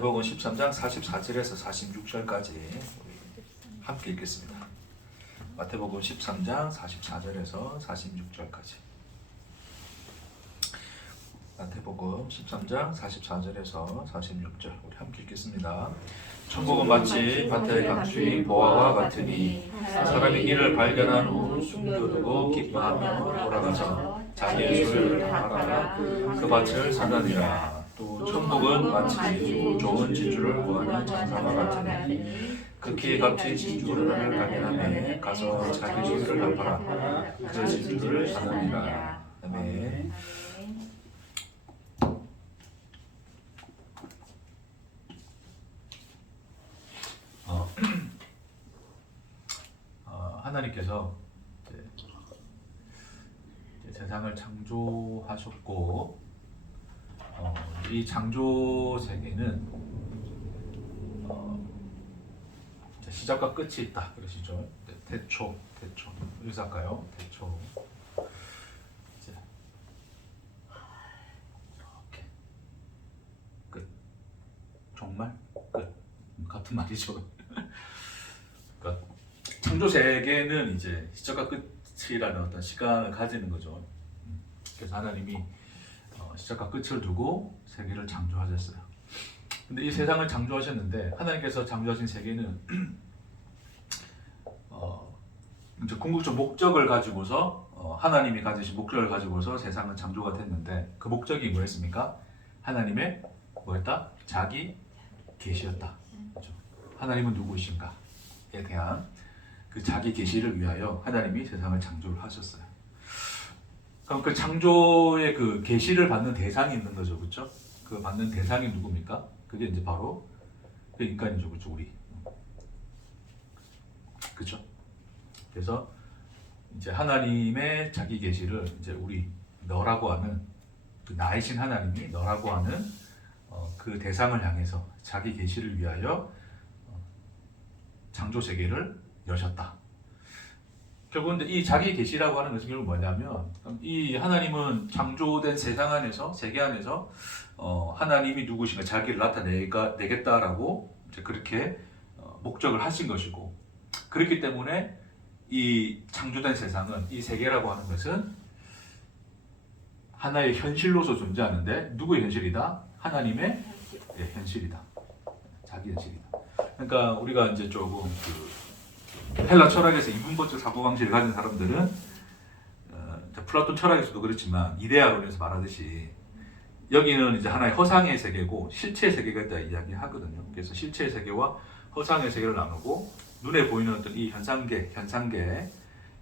마태복음 13장 44절에서 46절까지 함께 읽겠습니다. 마태복음 13장 44절에서 46절까지. 마태복음 13장 44절에서 46절 우리 함께 읽겠습니다. 천국은 마치 밭에 감추인 보화와 같으니 사람이 이를 발견한 후 숨겨두고 기뻐하며 돌아가서 자기의 소유를 팔아 그 밭을 사느니라. 또 천국은 마치 좋은 진주를 구하는 장사와 같으니 극히 값진 진주를 발견하며 가서 자기 소유를 다 팔아 그 진주를 사느니라. 아멘. 하나님께서 이제 세상을 창조하셨고 이 창조 세계는 시작과 끝이 있다 그러시죠. 태초 여기서 할까요? 태초 이제 이렇게 끝 정말 끝 같은 말이죠. 그러니까 창조 세계는 이제 시작과 끝이라는 어떤 시간을 가지는 거죠. 그래서 하나님이 시작과 끝을 두고 세계를 창조하셨어요. 근데 이 세상을 창조하셨는데 하나님께서 창조하신 세계는 이제 궁극적 목적을 가지고서 하나님이 가지신 목적을 가지고서 세상은 창조가 됐는데 그 목적이 뭐였습니까? 하나님의 뭐였다? 자기 계시였다. 그렇죠? 하나님은 누구이신가에 대한 그 자기 계시를 위하여 하나님이 세상을 창조를 하셨어요. 그럼 그 창조의 그 계시를 받는 대상이 있는 거죠, 그렇죠? 그 받는 대상이 누굽니까? 그게 이제 바로 그 인간이죠, 그렇죠, 우리. 그렇죠? 그래서 이제 하나님의 자기 계시를 이제 우리 너라고 하는 그 나이신 하나님이 너라고 하는 그 대상을 향해서 자기 계시를 위하여 창조 세계를 여셨다. 결국은 이 자기 계시라고 하는 것은 결국 뭐냐면 이 하나님은 창조된 세상 안에서 세계 안에서 하나님이 누구신가 자기를 나타내겠다라고 이제 그렇게 목적을 하신 것이고 그렇기 때문에 이 창조된 세상은 이 세계라고 하는 것은 하나의 현실로서 존재하는데 누구의 현실이다? 하나님의 현실이다. 자기 현실이다. 그러니까 우리가 이제 조금 헬라 철학에서 이분법적 사고방식을 가진 사람들은 플라톤 철학에서도 그렇지만 이데아론에서 말하듯이 여기는 이제 하나의 허상의 세계고 실체의 세계가 있다 이야기하거든요. 그래서 실체의 세계와 허상의 세계를 나누고 눈에 보이는 어떤 이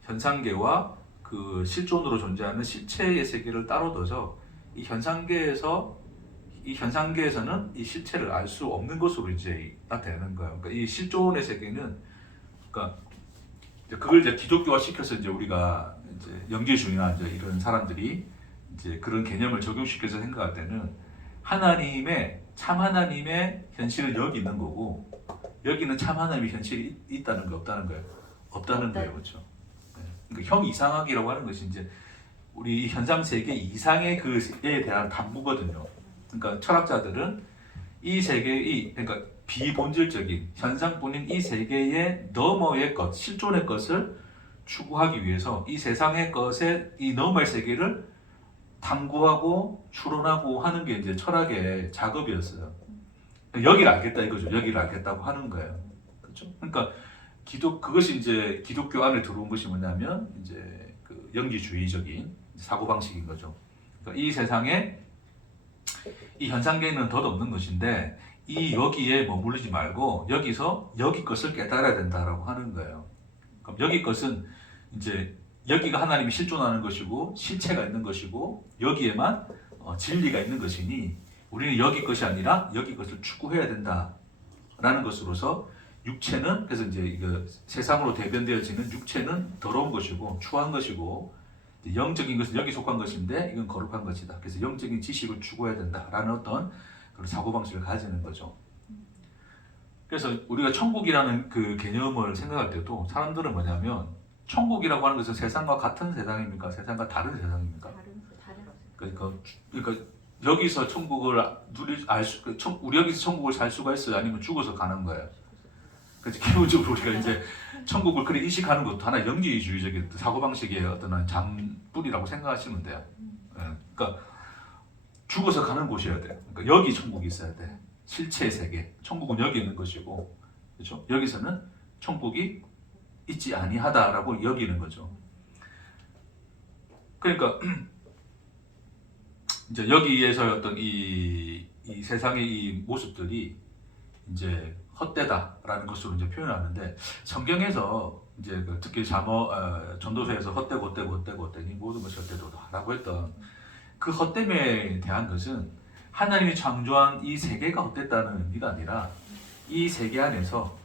현상계와 그 실존으로 존재하는 실체의 세계를 따로 둬서 이 현상계에서는 이 실체를 알 수 없는 것으로 이제 나타내는 거예요. 그러니까 이 실존의 세계는 그러니까 그걸 이제 기독교화 시켜서 이제 우리가 이제 영지주의나 이제 이런 사람들이 이제 그런 개념을 적용시켜서 생각할 때는 참 하나님의 현실은 여기 있는 거고 여기는 참 하나님의 현실이 있다는 거 없다는 거예요. 없다는 거예요, 그렇죠? 그러니까 형 이상학이라고 하는 것이 이제 우리 현상 세계 이상의 그에 대한 탐구거든요. 그러니까 철학자들은 이 세계의 그러니까 비본질적인 현상뿐인 이 세계의 너머의 것, 실존의 것을 추구하기 위해서 이 세상의 것의 이 너머의 세계를 탐구하고 추론하고 하는 게 이제 철학의 작업이었어요. 여기를 알겠다 이거죠. 여기를 알겠다고 하는 거예요. 그렇죠? 그러니까 그것이 이제 기독교 안에 들어온 것이 뭐냐면 이제 그 영지주의적인 사고방식인 거죠. 그러니까 이 세상에 이 현상계는 덧없는 것인데 이 여기에 머무르지 말고 여기서 여기 것을 깨달아야 된다라고 하는 거예요. 그럼 여기 것은 이제 여기가 하나님이 실존하는 것이고 실체가 있는 것이고 여기에만 진리가 있는 것이니 우리는 여기 것이 아니라 여기 것을 추구해야 된다라는 것으로서 육체는 그래서 이제 이거 세상으로 대변되어지는 육체는 더러운 것이고 추한 것이고 영적인 것은 여기 속한 것인데 이건 거룩한 것이다. 그래서 영적인 지식을 추구해야 된다라는 어떤 그런 사고방식을 가지는 거죠. 그래서 우리가 천국이라는 그 개념을 생각할 때도 사람들은 뭐냐면 천국이라고 하는 것은 세상과 같은 세상입니까? 세상과 다른 세상입니까? 다른 그러니까 여기서 천국을 우리 여기서 천국을 살 수가 있어요? 아니면 죽어서 가는 거예요? 그래서 기본적으로 우리가 이제 천국을 그렇게 인식하는 것도 하나 영지주의적인 사고방식의 어떤 잔뿌리라고 생각하시면 돼요. 예, 그러니까 죽어서 가는 곳이어야 돼요. 그러니까 여기 천국이 있어야 돼. 실체의 세계. 천국은 여기 있는 것이고, 그렇죠? 여기서는 천국이 있지 아니하다라고 여기는 거죠. 그러니까 이제 여기에서 어떤 이 세상의 이 모습들이 이제 헛되다라는 것으로 이제 표현하는데, 성경에서 이제 특히 전도서에서 헛되고 이 모든 것이 헛되도다라고 했던 그 헛됨에 대한 것은 하나님이 창조한 이 세계가 헛됐다는 의미가 아니라 이 세계 안에서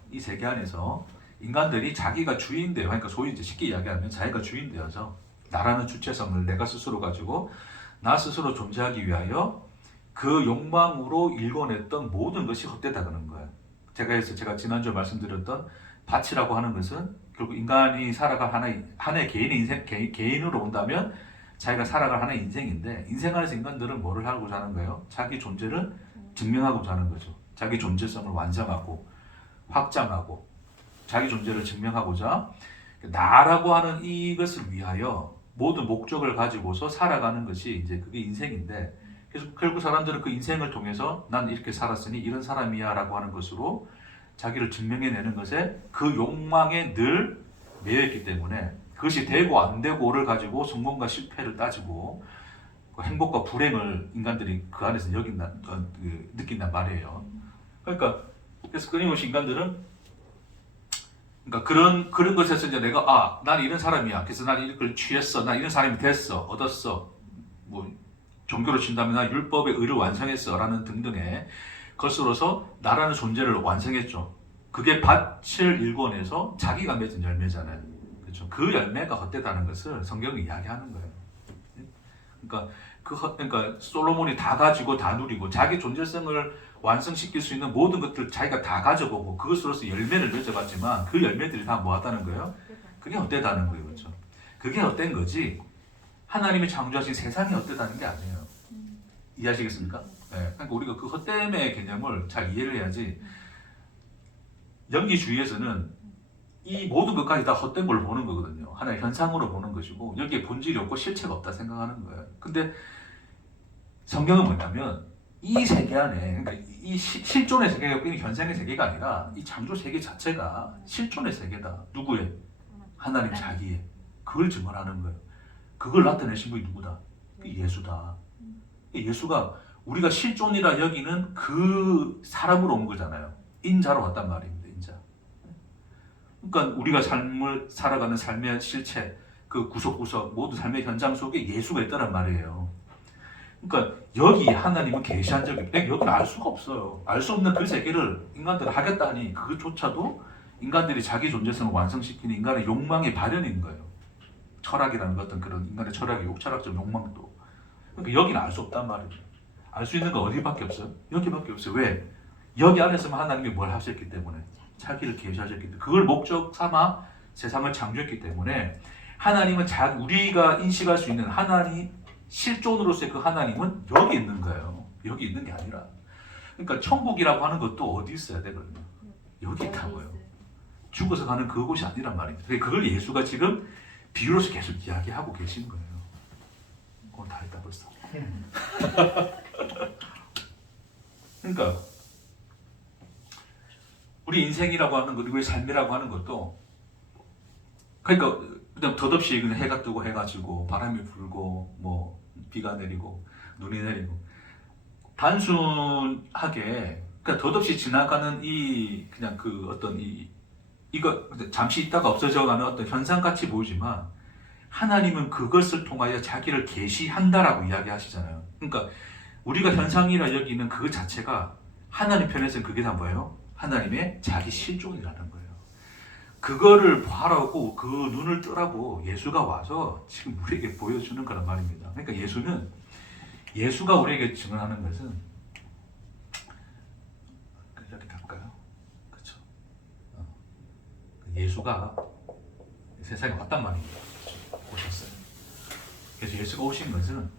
인간들이 자기가 주인되어, 그러니까 소위 이제 쉽게 이야기하면 자기가 주인되어서 나라는 주체성을 내가 스스로 가지고 나 스스로 존재하기 위하여 그 욕망으로 일궈냈던 모든 것이 헛되다 그러는 거예요. 제가 지난주에 말씀드렸던 밭이라고 하는 것은 결국 인간이 살아갈 하나의 개인의 인생, 개인으로 본다면 자기가 살아갈 하나의 인생인데, 인생 안에서 인간들은 뭐를 하고자 하는 거예요? 자기 존재를 증명하고자 하는 거죠. 자기 존재성을 완성하고 확장하고 자기 존재를 증명하고자 나라고 하는 이것을 위하여 모든 목적을 가지고서 살아가는 것이 이제 그게 인생인데, 그래서 결국 사람들은 그 인생을 통해서 난 이렇게 살았으니 이런 사람이야 라고 하는 것으로 자기를 증명해내는 것에 그 욕망에 늘 매여있기 때문에 그것이 되고 안 되고를 가지고 성공과 실패를 따지고 행복과 불행을 인간들이 그 안에서 느낀단 말이에요. 그러니까 그래서 끊임없이 인간들은 그러니까 그런 것에서 이제 내가 난 이런 사람이야. 그래서 난 이걸 취했어. 난 이런 사람이 됐어. 얻었어. 뭐 종교로 친다면 난 율법의 의를 완성했어. 라는 등등의 것으로서 나라는 존재를 완성했죠. 그게 밭을 일궈내서 자기가 맺은 열매잖아요. 그렇죠? 그 열매가 헛되다는 것을 성경이 이야기하는 거예요. 그러니까 솔로몬이 다 가지고 다 누리고 자기 존재성을 완성시킬 수 있는 모든 것들 자기가 다 가져보고 그것으로서 열매를 맺어봤지만 그 열매들이 다 뭐하다는 거예요? 그게 헛되다는 거예요. 그렇죠? 그게 헛된 거지 하나님이 창조하신 세상이 헛되다는 게 아니에요. 이해하시겠습니까? 네. 그러니까 우리가 그 헛됨의 개념을 잘 이해를 해야지. 영기주의에서는 이 모든 것까지 다 헛된 걸 보는 거거든요. 하나의 현상으로 보는 것이고 여기에 본질이 없고 실체가 없다 생각하는 거예요. 근데 성경은 뭐냐면 이 세계 안에, 그러니까 이 실존의 세계가 현상의 세계가 아니라 이 창조 세계 자체가 실존의 세계다. 누구의? 하나님 자기의. 그걸 증언하는 거예요. 그걸 나타내신 분이 누구다? 예수다. 예수가 우리가 실존이라 여기는 그 사람으로 온 거잖아요. 인자로 왔단 말입니다. 인자. 그러니까 우리가 삶을 살아가는 삶의 실체, 그 구석구석 모든 삶의 현장 속에 예수가 있다란 말이에요. 그러니까 여기 하나님은 계시한 적이 여기는 알 수가 없어요. 알 수 없는 그 세계를 인간들은 하겠다니 그것조차도 인간들이 자기 존재성을 완성시키는 인간의 욕망의 발현인 거예요. 철학이라는 어떤 그런 인간의 철학의 욕철학적 욕망도. 그러니까 여기는 알 수 없단 말이에요. 알 수 있는 건 어디밖에 없어요? 여기밖에 없어요. 왜? 여기 안에서만 하나님이 뭘 하셨기 때문에 자기를 계시하셨기 때문에 그걸 목적 삼아 세상을 창조했기 때문에 하나님은 우리가 인식할 수 있는 하나님 실존으로서의 그 하나님은 여기 있는 거예요. 여기 있는 게 아니라. 그러니까 천국이라고 하는 것도 어디 있어야 되거든요. 여기 있다고요. 죽어서 가는 그곳이 아니란 말입니다. 그걸 예수가 지금 비유로서 계속 이야기하고 계신 거예요. 오늘 다 했다 벌써. 그러니까 우리 인생이라고 하는 것, 우리 삶이라고 하는 것도 그러니까 그냥 덧없이 그냥 해가 뜨고 해가지고 바람이 불고 뭐 비가 내리고 눈이 내리고 단순하게 그러니까 덧없이 지나가는 이 그냥 그 어떤 이거 잠시 있다가 없어져가는 어떤 현상같이 보이지만 하나님은 그것을 통하여 자기를 계시한다라고 이야기하시잖아요. 그러니까 우리가 현상이라 여기는 그 자체가 하나님 편에서는 그게 다 뭐예요? 하나님의 자기 실존이라는 거예요. 그거를 보라고 그 눈을 뜨라고 예수가 와서 지금 우리에게 보여주는 거란 말입니다. 그러니까 예수가 우리에게 증언하는 것은 이렇게 갈까요? 그렇죠. 예수가 세상에 왔단 말입니다. 오셨어요. 그래서 예수가 오신 것은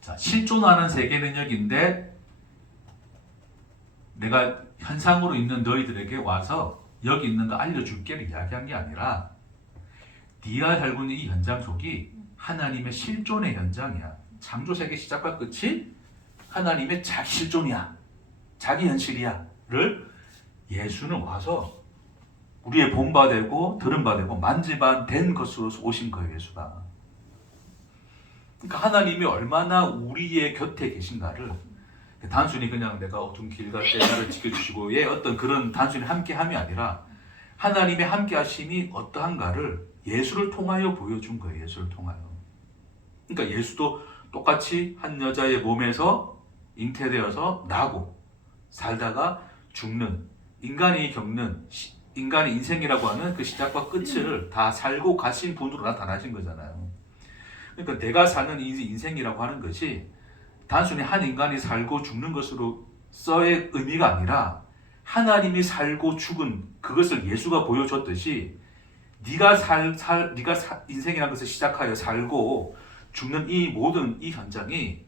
자, 실존하는 세계 능력인데 내가 현상으로 있는 너희들에게 와서 여기 있는 거 알려줄게를 이야기한 게 아니라 네가 살고 있는 이 현장 속이 하나님의 실존의 현장이야. 창조 세계 시작과 끝이 하나님의 자기 실존이야. 자기 현실이야. 를 예수는 와서 우리의 본바 되고 들은 바 되고 만지바 된 것으로서 오신 거예요. 예수가. 그러니까 하나님이 얼마나 우리의 곁에 계신가를 단순히 그냥 내가 어떤 길 갈 때 나를 지켜주시고의 어떤 그런 단순히 함께함이 아니라 하나님의 함께하심이 어떠한가를 예수를 통하여 보여준 거예요. 예수를 통하여. 그러니까 예수도 똑같이 한 여자의 몸에서 잉태되어서 나고 살다가 죽는 인간이 겪는 인간의 인생이라고 하는 그 시작과 끝을 다 살고 가신 분으로 나타나신 거잖아요. 그러니까 내가 사는 인생이라고 하는 것이 단순히 한 인간이 살고 죽는 것으로서의 의미가 아니라 하나님이 살고 죽은 그것을 예수가 보여줬듯이 네가 인생이라는 것을 시작하여 살고 죽는 이 모든 이 현장이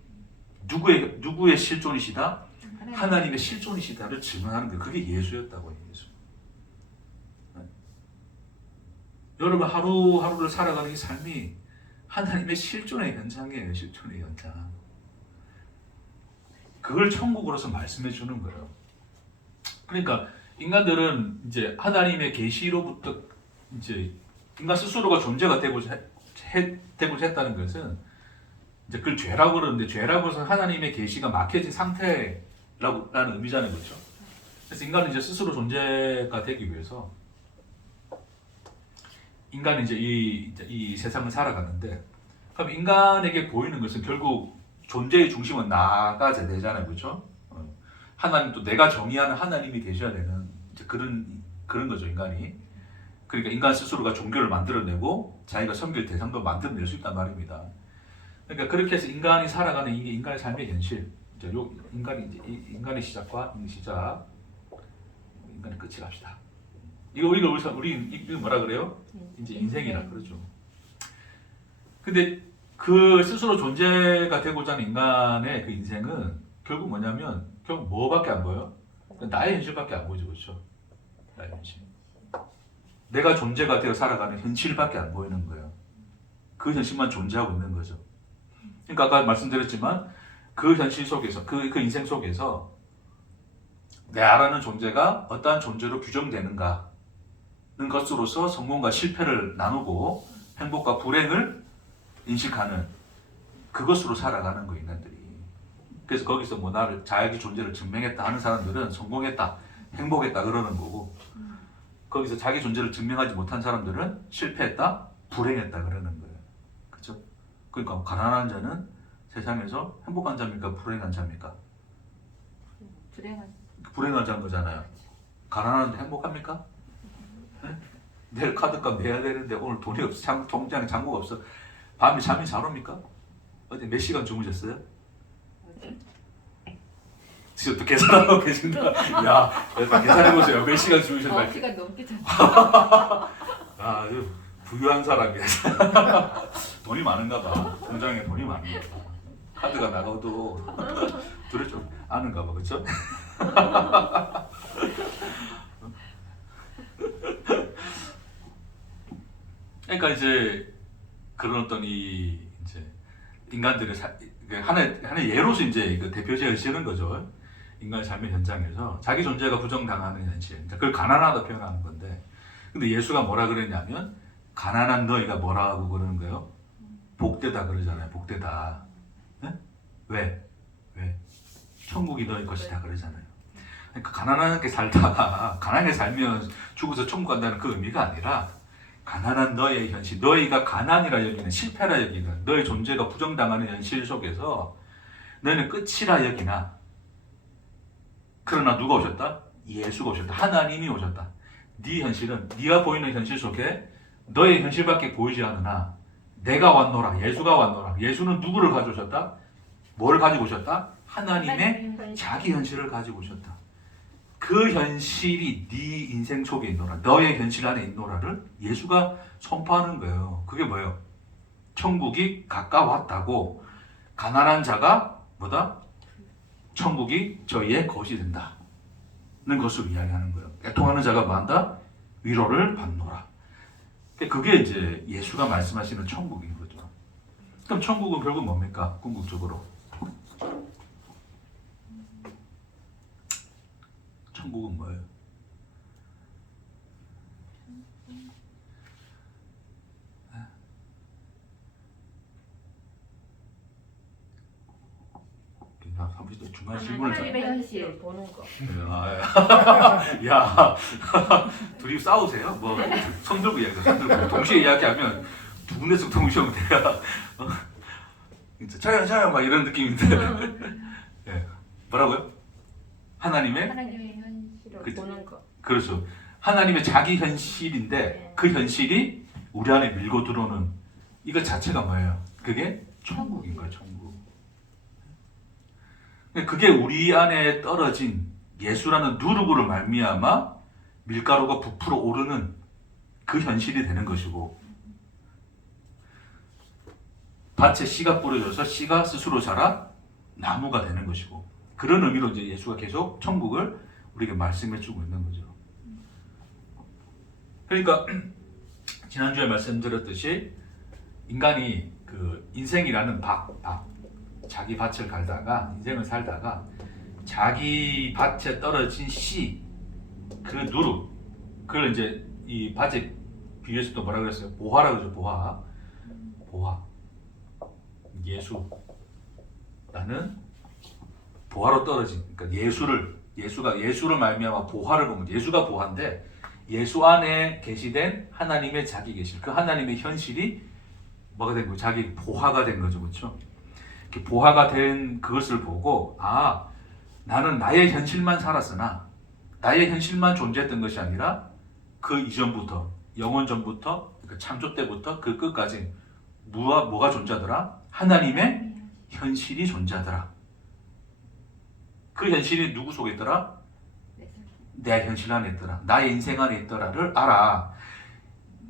누구의 실존이시다? 하나님의 실존이시다를 증언하는 거예요. 그게 예수였다고요. 예수. 네. 여러분 하루하루를 살아가는 이 삶이 하나님의 실존의 현장이에요. 실존의 현장. 그걸 천국으로서 말씀해 주는 거예요. 그러니까 인간들은 이제 하나님의 계시로부터 이제 인간 스스로가 존재가 되고자 했다는 것은 이제 그걸 죄라고 그러는데 죄라고 해서 하나님의 계시가 막혀진 상태라는 의미잖아요. 그렇죠? 그래서 인간은 이제 스스로 존재가 되기 위해서 인간은 이제 이 세상을 살아가는데 그럼 인간에게 보이는 것은 결국 존재의 중심은 나가 되잖아요. 그렇죠? 하나님 또 내가 정의하는 하나님이 되셔야 되는 이제 그런 거죠. 인간이. 그러니까 인간 스스로가 종교를 만들어내고 자기가 섬길 대상도 만들어낼 수 있단 말입니다. 그러니까 그렇게 해서 인간이 살아가는 이게 인간의 삶의 현실. 이제 인간의 시작과 시작, 인간의 끝이 갑시다. 우리 뭐라 그래요? 이제 인생이라 그러죠. 근데 그 스스로 존재가 되고자 하는 인간의 그 인생은 결국 뭐냐면 결국 뭐밖에 안 보여? 나의 현실밖에 안 보이죠, 그렇죠? 나의 현실. 내가 존재가 되어 살아가는 현실밖에 안 보이는 거예요. 그 현실만 존재하고 있는 거죠. 그러니까 아까 말씀드렸지만 그 현실 속에서 그 인생 속에서 나라는 존재가 어떠한 존재로 규정되는가는 것으로서 성공과 실패를 나누고 행복과 불행을 인식하는 그것으로 살아가는 거 인간들이. 그래서 거기서 뭐 나를 자기 존재를 증명했다 하는 사람들은 성공했다, 행복했다 그러는 거고 거기서 자기 존재를 증명하지 못한 사람들은 실패했다, 불행했다 그러는 거예요. 그렇죠? 그러니까 가난한 자는 세상에서 행복한 자입니까? 불행한 자입니까? 불행한 자인 거잖아요. 가난한데 행복합니까? 네? 내일 카드값 내야 되는데 오늘 돈이 없어. 통장에 잔고가 없어. 밤에 잠이 잘 옵니까? 어제 몇 시간 주무셨어요? 지금 또 계산하고 계신다. 야, 일단 계산해보세요. 몇 시간 주무셨나요? 9시간 넘게 잤어요. 아, 부유한 사람이야. 돈이 많은가 봐. 통장에 돈이 많은가 봐. 카드가 나가도 둘이 좀 아는가 봐. 그렇죠? 그러니까 이제 그런 어떤 이제 인간들의 하나의 예로서 이제 그 대표되시는 거죠. 인간의 삶의 현장에서 자기 존재가 부정당하는 현실. 그걸 가난하다 표현하는 건데, 근데 예수가 뭐라 그랬냐면 가난한 너희가 뭐라고 그러는 거예요? 복되다 그러잖아요. 복되다. 네? 왜? 천국이 너희 것이다 그러잖아요. 그러니까 가난하게 살다가 가난하게 살면 죽어서 천국 간다는 그 의미가 아니라 가난한 너의 현실, 너희가 가난이라 여기는 실패라 여기는 너의 존재가 부정당하는 현실 속에서 너희는 끝이라 여기나 그러나 누가 오셨다? 예수가 오셨다. 하나님이 오셨다. 네 현실은 네가 보이는 현실 속에 너의 현실밖에 보이지 않으나 내가 왔노라. 예수가 왔노라. 예수는 누구를 가져오셨다? 뭘 가지고 오셨다? 하나님의 자기 현실을 가지고 오셨다. 그 현실이 네 인생 속에 있노라. 너의 현실 안에 있노라를 예수가 선포하는 거예요. 그게 뭐예요? 천국이 가까웠다고 가난한 자가 뭐다? 천국이 저희의 것이 된다는 것으로 이야기하는 거예요. 애통하는 자가 뭐한다? 위로를 받노라. 그게 이제 예수가 말씀하시는 천국인 거죠. 그럼 천국은 결국 뭡니까? 궁극적으로 천국은 뭐예요? 중간 질문을 하나님의 현실 보는 거. 야, 둘이 싸우세요? 뭐 손 들고 이야기해. 손 들고 동시에 이야기하면 두 군데서 동시에 오면 돼요. 진짜 저요 막 이런 느낌인데. 예. 뭐라고요? 하나님의 현실을 그치. 보는 거. 그렇죠. 하나님의 자기 현실인데 그 현실이 우리 안에 밀고 들어오는 이거 자체가 뭐예요? 그게 천국인 거예요. 천국. 그게 우리 안에 떨어진 예수라는 누룩으로 말미암아 밀가루가 부풀어 오르는 그 현실이 되는 것이고, 밭에 씨가 뿌려져서 씨가 스스로 자라 나무가 되는 것이고, 그런 의미로 이제 예수가 계속 천국을 우리에게 말씀해주고 있는 거죠. 그러니까 지난주에 말씀드렸듯이 인간이 그 인생이라는 자기 밭을 갈다가 인생을 살다가 자기 밭에 떨어진 씨, 그 누룩, 그걸 이제 이 밭에 비유해서 또 뭐라 그랬어요? 보화라 그러죠. 보화. 예수라는 보화로 떨어진, 그러니까 예수를 말미암아 보화를 보면 예수가 보화인데 예수 안에 계시된 하나님의 자기 계실, 그 하나님의 현실이 뭐가 된 거예요? 자기 보화가 된 거죠, 그렇죠? 보화가 된 그것을 보고, 아, 나는 나의 현실만 살았으나 나의 현실만 존재했던 것이 아니라 그 이전부터, 영원 전부터, 그 창조 때부터 그 끝까지 뭐가 존재하더라? 하나님의 현실이 존재하더라. 그 현실이 누구 속에 있더라? 내 현실 안에 있더라. 나의 인생 안에 있더라를 알아.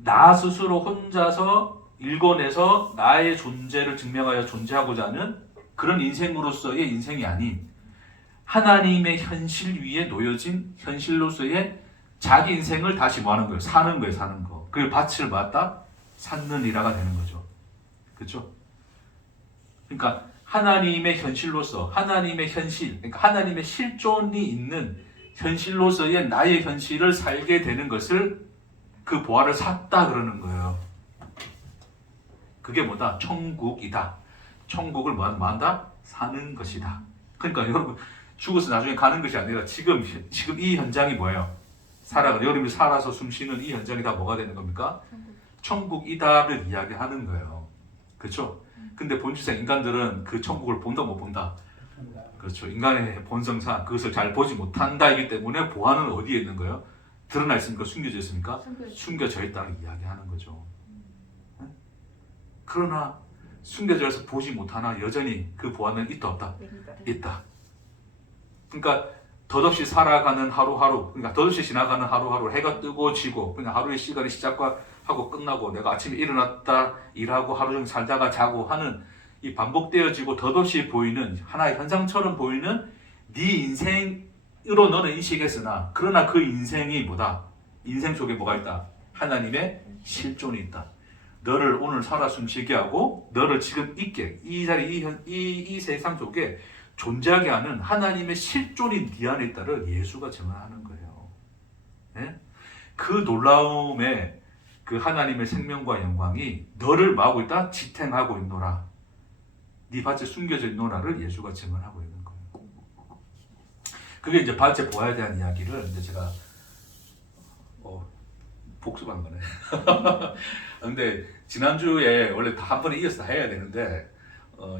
나 스스로 혼자서 일궈내서 나의 존재를 증명하여 존재하고자 하는 그런 인생으로서의 인생이 아닌 하나님의 현실 위에 놓여진 현실로서의 자기 인생을 다시 뭐 하는 거예요? 사는 거예요, 사는 거. 그 밭을 맞다 찾는 이라가 되는 거죠. 그렇죠? 그러니까 하나님의 현실로서 하나님의 현실, 그러니까 하나님의 실존이 있는 현실로서의 나의 현실을 살게 되는 것을 그 보화를 샀다 그러는 거예요. 그게 뭐다? 천국이다. 천국을 뭐한다? 사는 것이다. 그러니까 여러분 죽어서 나중에 가는 것이 아니라 지금 이 현장이 뭐예요? 여러분이 살아서 숨쉬는 이 현장이 다 뭐가 되는 겁니까? 천국이다를 이야기하는 거예요. 그렇죠? 근데 본질상 인간들은 그 천국을 본다 못 본다? 그렇죠. 인간의 본성상 그것을 잘 보지 못한다이기 때문에 보화는 어디에 있는 거예요? 드러나 있습니까? 숨겨져 있습니까? 숨겨져 있다는 이야기하는 거죠. 그러나 숨겨져서 보지 못하나 여전히 그 보화는 있다 없다? 있다. 그러니까 덧없이 살아가는 하루하루, 그러니까 덧없이 지나가는 하루하루, 해가 뜨고 지고 그냥 하루의 시간이 시작하고 끝나고 내가 아침에 일어났다 일하고 하루 종일 살다가 자고 하는 이 반복되어지고 덧없이 보이는 하나의 현상처럼 보이는 네 인생으로 너는 인식했으나 그러나 그 인생이 뭐다? 인생 속에 뭐가 있다? 하나님의 실존이 있다. 너를 오늘 살아 숨쉬게 하고 너를 지금 있게 이 자리 이 세상 속에 존재하게 하는 하나님의 실존이 네 안에 있다를 예수가 증언하는 거예요. 네? 그 놀라움에 그 하나님의 생명과 영광이 너를 뭐하고 있다? 지탱하고 있노라. 네 밭에 숨겨져 있노라를 예수가 증언하고 있는 거예요. 그게 이제 밭의 보화에 대한 이야기를 이제 제가 복습한 거네. 근데 지난주에 원래 다 한 번에 이어서 다 해야 되는데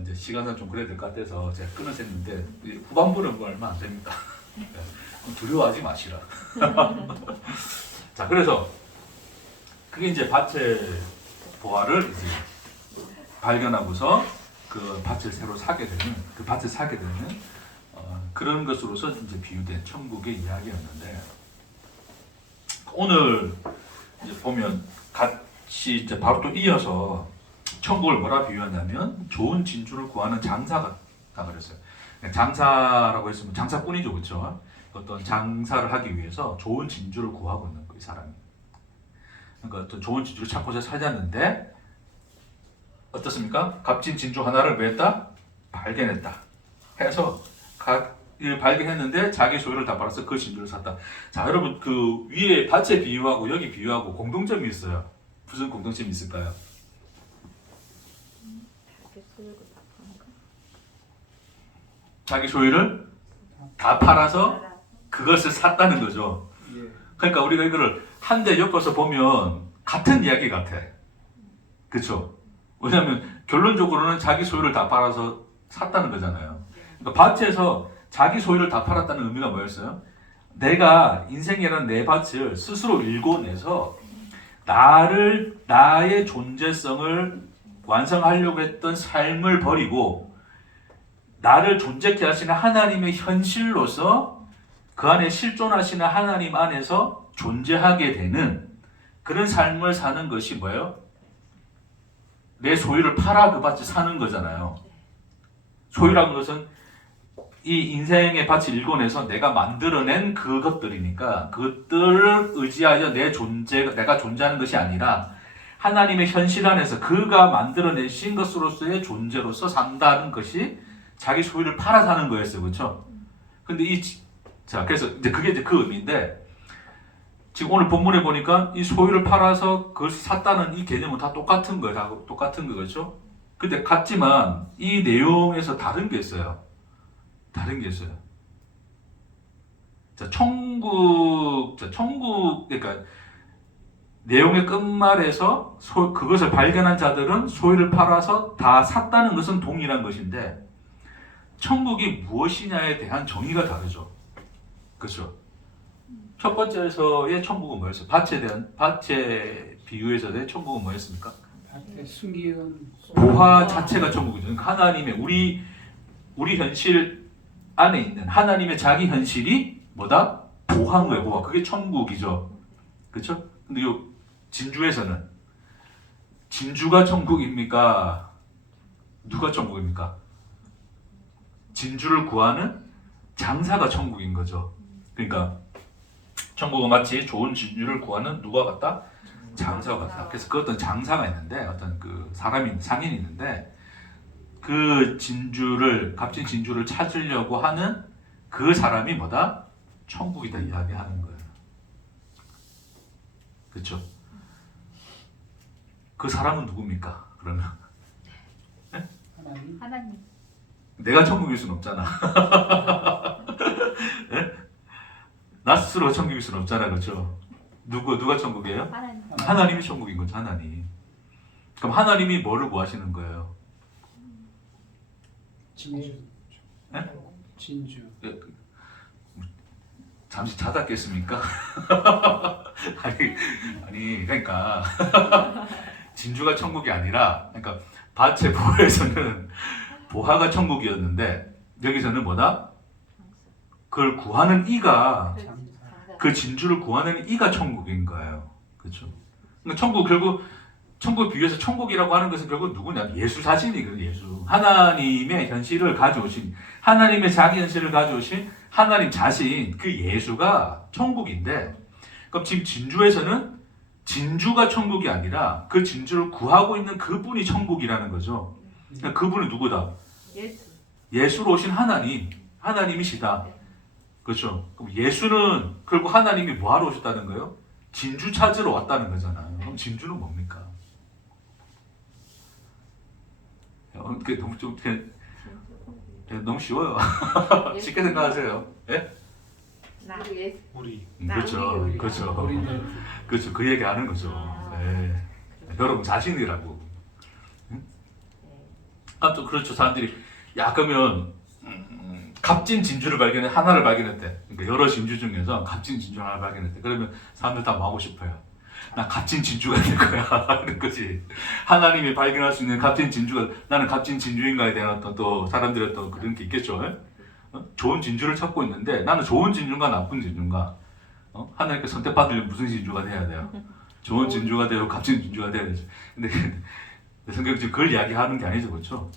이제 시간상 좀 그래야 될 것 같아서 제가 끊어서 했는데 후반부는 뭐 얼마 안 됩니다. 두려워하지 마시라. 자, 그래서 그게 이제 밭의 보화를 이제 발견하고서 그 밭을 새로 사게 되는 그런 것으로서 이제 비유된 천국의 이야기였는데, 오늘 이제 보면 같이 이제 바로 또 이어서 천국을 뭐라 비유하냐면 좋은 진주를 구하는 장사가 다 그랬어요. 장사라고 했으면 장사꾼이죠, 그렇죠? 어떤 장사를 하기 위해서 좋은 진주를 구하고 있는 거예요, 이 사람이. 그러니까 어떤 좋은 진주를 찾고서 찾았는데 어떻습니까? 값진 진주 하나를 뭐 했다? 발견했다. 해서 이 발견했는데 자기 소유를 다 팔아서 그 진주를 샀다. 자, 여러분 그 위에 밭에 비유하고 여기 비유하고 공통점이 있어요. 무슨 공통점이 있을까요? 자기 소유를 다 팔아서 그것을 샀다는 거죠. 예. 그러니까 우리가 이거를 한 대 엮어서 보면 같은 이야기 같아. 그렇죠? 왜냐하면 결론적으로는 자기 소유를 다 팔아서 샀다는 거잖아요. 그러니까 밭에서 자기 소유를 다 팔았다는 의미가 뭐였어요? 내가 인생이라는 내 밭을 스스로 일궈내서 나의 존재성을 완성하려고 했던 삶을 버리고 나를 존재케 하시는 하나님의 현실로서 그 안에 실존하시는 하나님 안에서 존재하게 되는 그런 삶을 사는 것이 뭐예요? 내 소유를 팔아 그 밭에 사는 거잖아요. 소유라는 것은 이 인생의 밭을 일궈내서 내가 만들어낸 그것들이니까 그것들을 의지하여 내가 존재하는 것이 아니라 하나님의 현실 안에서 그가 만들어내신 것으로서의 존재로서 산다는 것이 자기 소유를 팔아 사는 거였어요. 그렇죠? 근데 그래서 이제 그게 이제 그 의미인데 지금 오늘 본문에 보니까 이 소유를 팔아서 그걸 샀다는 이 개념은 다 똑같은 거예요. 다 똑같은 거죠. 근데 같지만 이 내용에서 다른 게 있어요. 다른 게 있어요. 자, 그러니까 내용의 끝말에서 그것을 발견한 자들은 소유를 팔아서 다 샀다는 것은 동일한 것인데 천국이 무엇이냐에 대한 정의가 다르죠. 그렇죠? 첫 번째에서의 천국은 뭐였어요? 밭에 비유에서의 천국은 뭐였습니까? 밭에 숨기는 보화 자체가 천국이죠. 그러니까 하나님의 우리 현실 안에 있는 하나님의 자기 현실이 뭐다? 보화인 거예요. 보화. 그게 천국이죠. 그렇죠? 근데 이 진주에서는 진주가 천국입니까? 누가 천국입니까? 진주를 구하는 장사가 천국인 거죠. 그러니까 천국은 마치 좋은 진주를 구하는 누가 같다? 장사가 같다. 그래서 그 어떤 장사가 있는데 어떤 그 상인이 있는데 그 값진 진주를 찾으려고 하는 그 사람이 뭐다? 천국이다 이야기하는 거예요. 그렇죠? 그 사람은 누굽니까? 그러면 하나님. 내가 천국일 수는 없잖아. 네? 나 스스로가 천국일 수는 없잖아, 그렇죠? 누가 천국이에요? 하나님. 하나님이 천국인 거죠, 하나님. 그럼 하나님이 뭐를 구하시는 거예요? 진주. 네? 진주. 잠시 자다 깼습니까? 아니, 그러니까 진주가 천국이 아니라, 그러니까 밭의 보화에서는 보화가 천국이었는데 여기서는 뭐다? 그걸 구하는 이가 그 진주를 구하는 이가 천국인 거예요. 그렇죠? 그러니까 결국 천국 비유해서 천국이라고 하는 것은 결국 누구냐? 예수 자신이거든요. 예수. 하나님의 현실을 가져오신 하나님의 자기 현실을 가져오신 하나님 자신 그 예수가 천국인데 그럼 지금 진주에서는 진주가 천국이 아니라 그 진주를 구하고 있는 그분이 천국이라는 거죠. 그러니까 그분은 누구다? 예수로 오신 하나님이시다. 그렇죠? 그럼 예수는 결국 하나님이 뭐하러 오셨다는 거예요? 진주 찾으러 왔다는 거잖아요. 그럼 진주는 뭡니까? 그게 너무 쉬워요. 쉽게 생각하세요. 예? 우리. 그렇죠. 우리는 그렇죠. 그 얘기 하는 거죠. 네. 여러분 자신이라고. 또 그렇죠. 사람들이 그러면 값진 진주를 하나를 발견했대. 그러니까 여러 진주 중에서 값진 진주 하나를 발견했대. 그러면 사람들 다 뭐 하고 싶어요? 나 값진 진주가 될 거야 하는 거지. 하나님이 발견할 수 있는 값진 진주가 나는 값진 진주인가에 대한 어떤 또 사람들의 또 그런 게 있겠죠. 좋은 진주를 찾고 있는데 나는 좋은 진주인가 나쁜 진주인가? 하나님께 선택받으려면 무슨 진주가 돼야 돼요? 좋은 진주가 되고 값진 진주가 돼야 되죠. 근데 성경 지금 그걸 이야기하는 게 아니죠, 그렇죠?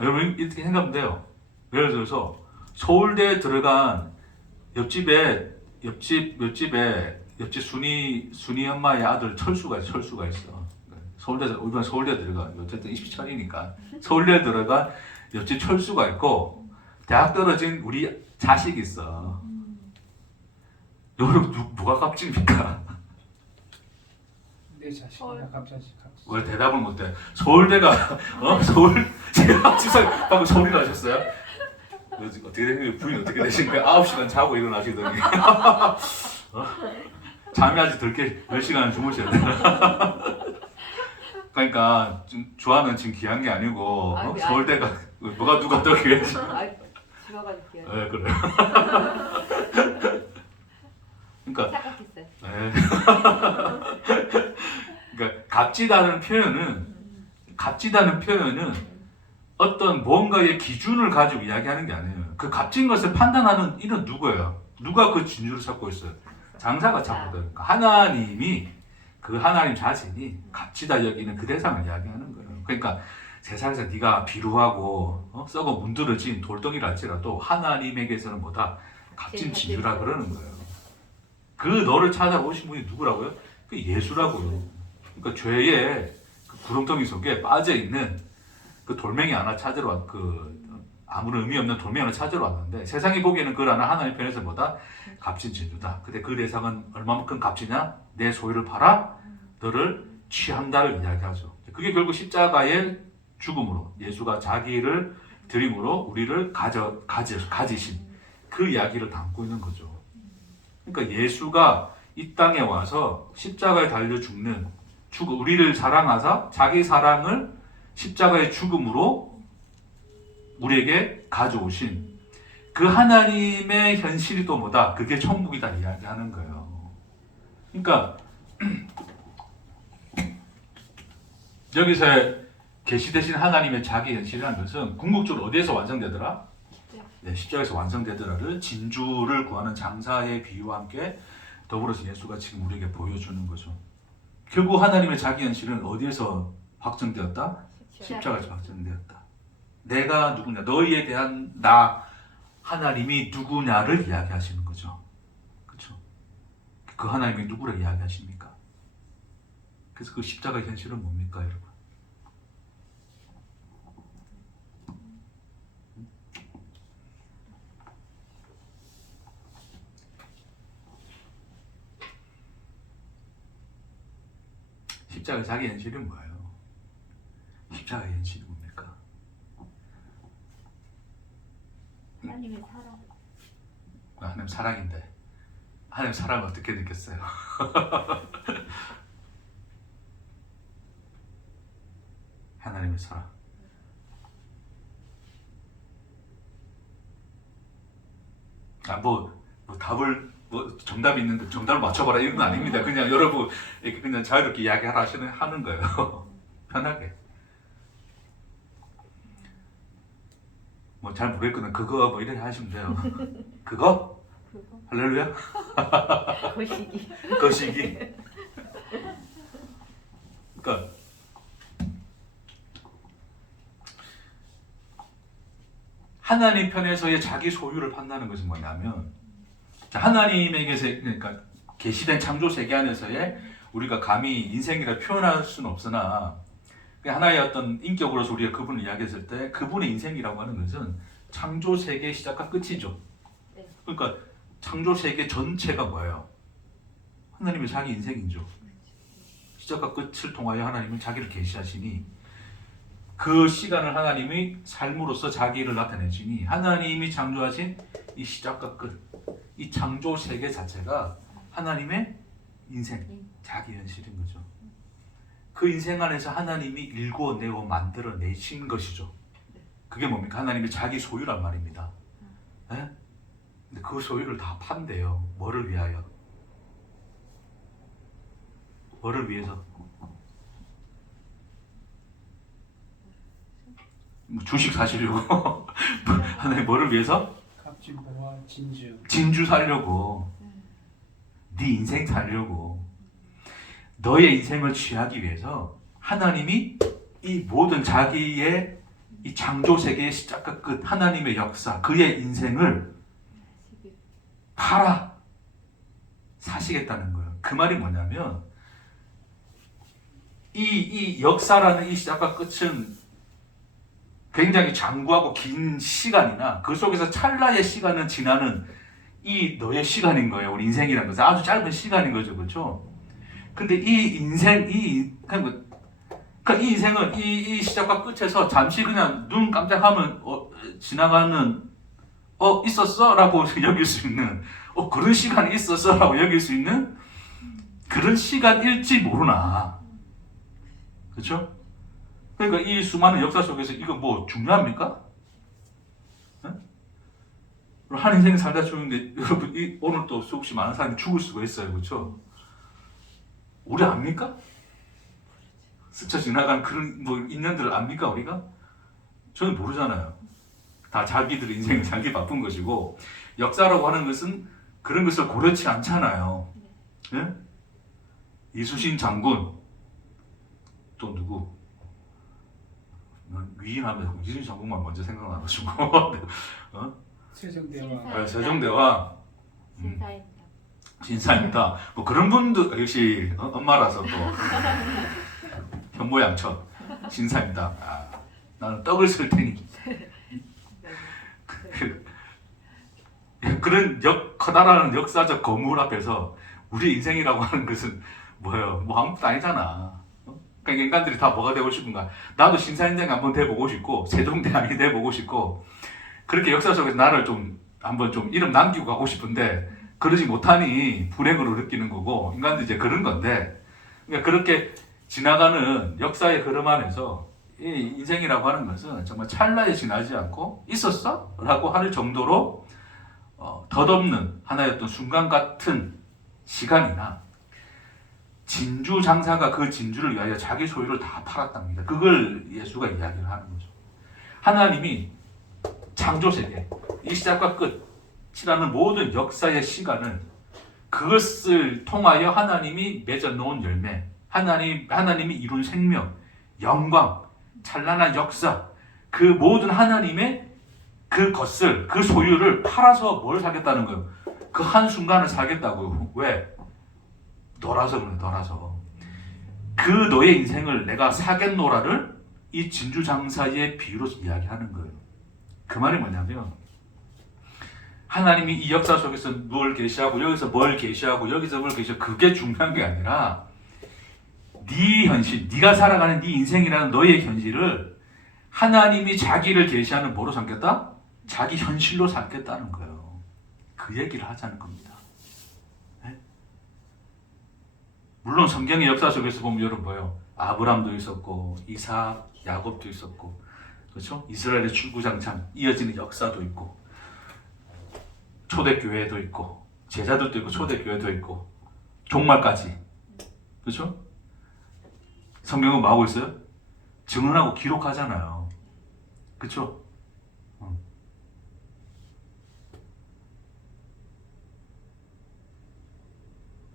여러분 이렇게 생각하면 돼요. 예를 들어서 서울대에 들어간 옆집 순이 엄마의 아들 철수가 있어. 우리가 서울대 들어간 어쨌든 20천이니까 서울대 들어간 옆집 철수가 있고 대학 떨어진 우리 자식이 있어. 여러분 누가 값집니까? 내 자식이나 갑자기 왜 대답을 못해? 서울대가 제가 집사 방금 서울대 가셨어요? 어떻게 되는 부인 어떻게 되십니까? 9시간 자고 일어나시더니 잠이 아직 덜 깨, 몇 시간 주무셔야 되나? 그러니까 좀 좋아하는 지금 귀한 게 아니고 서울대가 누가 더 귀해지? 집어 가줄게요. 네 그래요. 그러니까 착각했어요. 네. 그러니까 값지다는 표현은 어떤 뭔가의 기준을 가지고 이야기하는 게 아니에요. 그 값진 것을 판단하는 이는 누구예요? 누가 그 진주를 찾고 있어요? 장사가 찾고 있어요. 그러니까 하나님이 그 하나님 자신이 값지다 여기는 그 대상을 이야기하는 거예요. 그러니까 세상에서 네가 비루하고 썩어 문드러진 돌덩이라 할지라도 하나님에게서는 뭐다? 값진 진주라 그러는 거예요. 그 너를 찾아오신 분이 누구라고요? 그 예수라고요. 그러니까 죄의 그 구렁텅이 속에 빠져 있는 그 돌멩이 하나 찾으러 아무런 의미 없는 돌멩이 하나 찾으러 왔는데 세상이 보기에는 그걸 하나 하나님 편에서 뭐다? 값진 진주다. 근데 그 대상은 얼마만큼 값지냐? 내 소유를 팔아 너를 취한다를 이야기하죠. 그게 결국 십자가의 죽음으로 예수가 자기를 드림으로 우리를 가지신 그 이야기를 담고 있는 거죠. 그러니까 예수가 이 땅에 와서 십자가에 달려 우리를 사랑하사 자기 사랑을 십자가의 죽음으로 우리에게 가져오신 그 하나님의 현실이 또 뭐다? 그게 천국이다 이야기하는 거예요. 그러니까 여기서 계시되신 하나님의 자기 현실이라는 것은 궁극적으로 어디에서 완성되더라? 네, 십자가에서 완성되더라를 진주를 구하는 장사의 비유와 함께 더불어서 예수가 지금 우리에게 보여주는 거죠. 결국 하나님의 자기 현실은 어디에서 확정되었다? 십자가에서 확정되었다. 내가 누구냐, 너희에 대한 나 하나님이 누구냐를 이야기하시는 거죠. 그렇죠? 그 하나님이 누구를 이야기하십니까? 그래서 그 십자가 현실은 뭡니까, 여러분? 십자가 자기 현실은 뭐예요? 십자가의 현실이 뭡니까? 하나님의 사랑. 하나님 사랑인데 하나님 사랑을 어떻게 느꼈어요? 하나님의 사랑. 뭐 답을 정답이 있는데 정답을 맞춰봐라 이런 건 아닙니다. 그냥 여러분 이렇게 그냥 자유롭게 이야기하라 하는 거예요. 편하게. 뭐 잘 모르겠거든. 그거 뭐 이렇게 하시면 돼요. 그거? 할렐루야? 거시기. 거시기. 그러니까 하나님 편에서의 자기 소유를 판다는 것은 뭐냐면 하나님에게서 그러니까 계시된 창조 세계 안에서의 우리가 감히 인생이라 표현할 수는 없으나 하나의 어떤 인격으로서 우리가 그분을 이야기했을 때 그분의 인생이라고 하는 것은 창조 세계의 시작과 끝이죠. 그러니까 창조 세계 전체가 뭐예요? 하나님의 자기 인생이죠. 시작과 끝을 통하여 하나님은 자기를 계시하시니 그 시간을 하나님이 삶으로서 자기를 나타내시니 하나님이 창조하신 이 시작과 끝, 이 창조 세계 자체가 하나님의 인생, 자기 현실인 거죠. 그 인생 안에서 하나님이 일궈내고 만들어내신 것이죠. 그게 뭡니까? 하나님의 자기 소유란 말입니다. 네? 근데 그 소유를 다 판대요. 뭐를 위하여? 뭐를 위해서? 주식 사시려고? 하나님 뭐를 위해서? 값진보와 진주. 진주 살려고. 네 인생 살려고. 너의 인생을 취하기 위해서 하나님이 이 모든 자기의 이 창조 세계의 시작과 끝, 하나님의 역사, 그의 인생을 팔아 사시겠다는 거예요. 그 말이 뭐냐면 이 역사라는 이 시작과 끝은 굉장히 장구하고 긴 시간이나 그 속에서 찰나의 시간은 지나는 이 너의 시간인 거예요. 우리 인생이라는 것은 아주 짧은 시간인 거죠, 그렇죠? 근데 이 인생, 그러니까 이 인생은 이 시작과 끝에서 잠시 그냥 눈 깜짝하면 지나가는 있었어라고 여길 수 있는 그런 시간이 있었어라고 여길 수 있는 그런 시간일지 모르나, 그렇죠? 그러니까 이 수많은 역사 속에서 이거 뭐 중요합니까? 네? 한 인생 살다 죽는데 여러분 오늘 또 수없이 많은 사람이 죽을 수가 있어요, 그렇죠? 우리 압니까? 스쳐 지나간 그런 뭐 인연들을 압니까 우리가? 저는 모르잖아요. 다 자기들 인생이 살기 바쁜 것이고 역사라고 하는 것은 그런 것을 고려치 않잖아요. 예? 이수신 장군 또 누구? 위인하면 이수신 장군만 먼저 생각나가지고 세종대왕. 세종대왕 신사입니다. 신사입니다. 뭐 그런 분들 역시 엄마라서 또 현모양처 신사입니다. 나는 떡을 쓸 테니 그런 커다란 역사적 거물 앞에서 우리 인생이라고 하는 것은 뭐예요? 뭐 아무것도 아니잖아. 그러니까 인간들이 다 뭐가 되고 싶은가? 나도 신사임당 한번 돼보고 싶고 세종대왕이 돼보고 싶고 그렇게 역사 속에서 나를 좀 한번 좀 이름 남기고 가고 싶은데 그러지 못하니 불행으로 느끼는 거고 인간도 이제 그런 건데 그러니까 그렇게 지나가는 역사의 흐름 안에서 이 인생이라고 하는 것은 정말 찰나에 지나지 않고 있었어? 라고 할 정도로 덧없는 하나의 어떤 순간 같은 시간이나 진주 장사가 그 진주를 위하여 자기 소유를 다 팔았답니다. 그걸 예수가 이야기를 하는 거죠. 하나님이 창조세계, 이 시작과 끝이라는 모든 역사의 시간은 그것을 통하여 하나님이 맺어놓은 열매, 하나님이 이룬 생명, 영광, 찬란한 역사, 그 모든 하나님의 그것을, 그 소유를 팔아서 뭘 사겠다는 거예요? 그 한순간을 사겠다고요. 왜? 너라서 그래, 너라서. 그 너의 인생을 내가 사겠노라를 이 진주장사의 비유로 이야기하는 거예요. 그 말이 뭐냐면 하나님이 이 역사 속에서 뭘 계시하고 여기서 뭘 계시하고 여기서 뭘 계시하고 그게 중요한 게 아니라 네 현실, 네가 살아가는 네 인생이라는 너의 현실을 하나님이 자기를 계시하는 뭐로 삼겠다? 자기 현실로 삼겠다는 거예요. 그 얘기를 하자는 겁니다. 네? 물론 성경의 역사 속에서 보면 여러분 뭐예요? 아브람도 있었고 이삭, 야곱도 있었고 그렇죠? 이스라엘의 출구장창 이어지는 역사도 있고 초대교회도 있고 제자들도 있고 초대교회도 있고 종말까지 그렇죠? 성경은 뭐 하고 있어요? 증언하고 기록하잖아요. 그렇죠?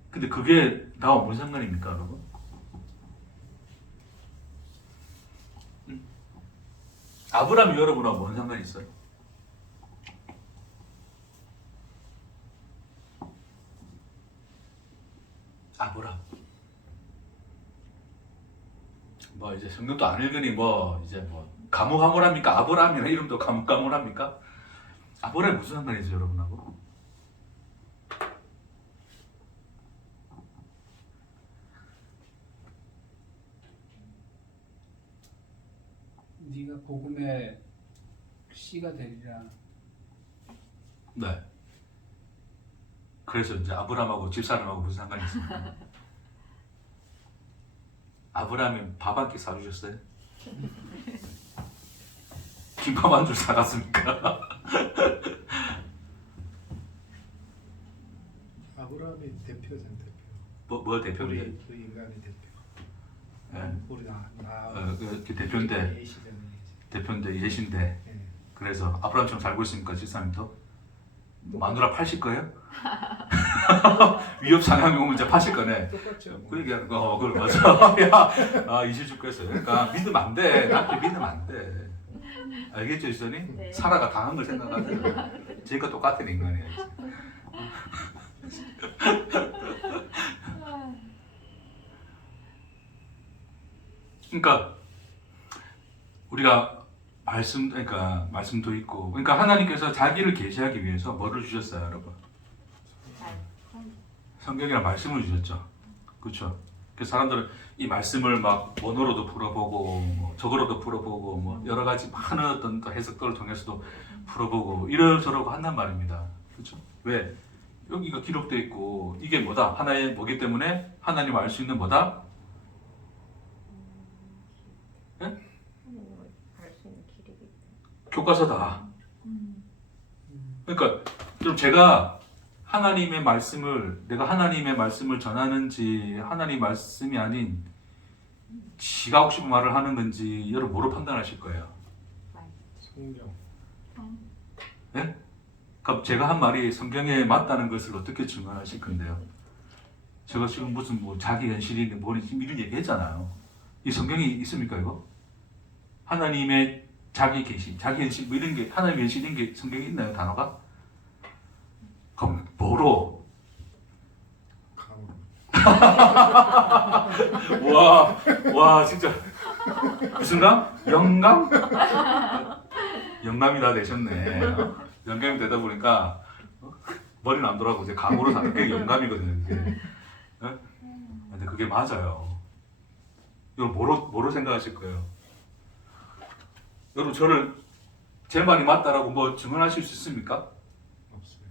근데 그게 나와 뭔 상관입니까, 여러분? 아브라함이 여러분하고 뭔 상관이 있어요? 아브라함. 뭐 이제 성경도 안 읽으니 뭐 이제 뭐 가물가물합니까? 아브라함이나 이름도 가물가물합니까? 아브라함이 무슨 상관이죠, 여러분하고? 네가 복음의 씨가 되리라. 네. 그래서 이제 아브라함하고 집사람하고 무슨 상관이 있습니까? 아브라함이 밥 한 끼 사주셨어요? 김밥 한 줄 사갔습니까? 아브라함이 대표잖아, 대표. 뭐 대표인데? 우리 그 인간의 대표. 네. 우리 그 대표인데 예시잖아요. 대표인데 예신데 예. 그래서 아브라함처럼 살고 있습니까, 집사님도? 마누라 파실 거예요? 위협 상향이 오면 이제 파실 거네. 똑같죠. 그 얘기하는 거, 그걸 맞아. 야, 이실 죽겠어요. 그러니까 믿으면 안 돼. 나한테 믿으면 안 돼. 알겠죠, 이선이? 네. 사라가 당한 걸 생각하세요. 제가 똑같은 인간이야. 이제. 그러니까 우리가 그러니까 말씀도 있고, 그러니까 하나님께서 자기를 계시하기 위해서 뭐를 주셨어요, 여러분? 성경이랑 말씀을 주셨죠. 그렇죠? 그 사람들은 이 말씀을 막 원어로도 풀어보고, 뭐 적어로도 풀어보고, 뭐 여러 가지 많은 어떤 또 해석들을 통해서도 풀어보고 이러저러고 한단 말입니다. 그렇죠? 왜? 여기가 기록되어 있고 이게 뭐다? 하나의 뭐기 때문에 하나님을 알 수 있는 뭐다? 알수 있는 길이. 교과서다. 그러니까 좀 제가 내가 하나님의 말씀을 전하는지 하나님 말씀이 아닌 지가 하고 싶은 말을 하는 건지 여러분 뭐로 판단하실 거예요? 성경. 네? 그럼 제가 한 말이 성경에 맞다는 것을 어떻게 증언하실 건데요? 제가 지금 무슨 뭐 자기 현실인데 뭐니 이런 얘기 했잖아요. 이 성경이 있습니까 이거? 하나님의 자기 계시, 자기 현실 뭐 이런 게 하나님의 현실인 게 성경에 있나요 단어가? 그럼 뭐로? 감. 와 진짜 무슨 감? 영감? 영감이 다 되셨네. 영감이 되다 보니까 머리는 안 돌아가고 이제 감으로 사는 게 영감이거든요. 그게. 근데 그게 맞아요. 이걸 뭐로 생각하실 거예요? 여러분 저를 제 말이 맞다라고 뭐 증언하실 수 있습니까? 없어요.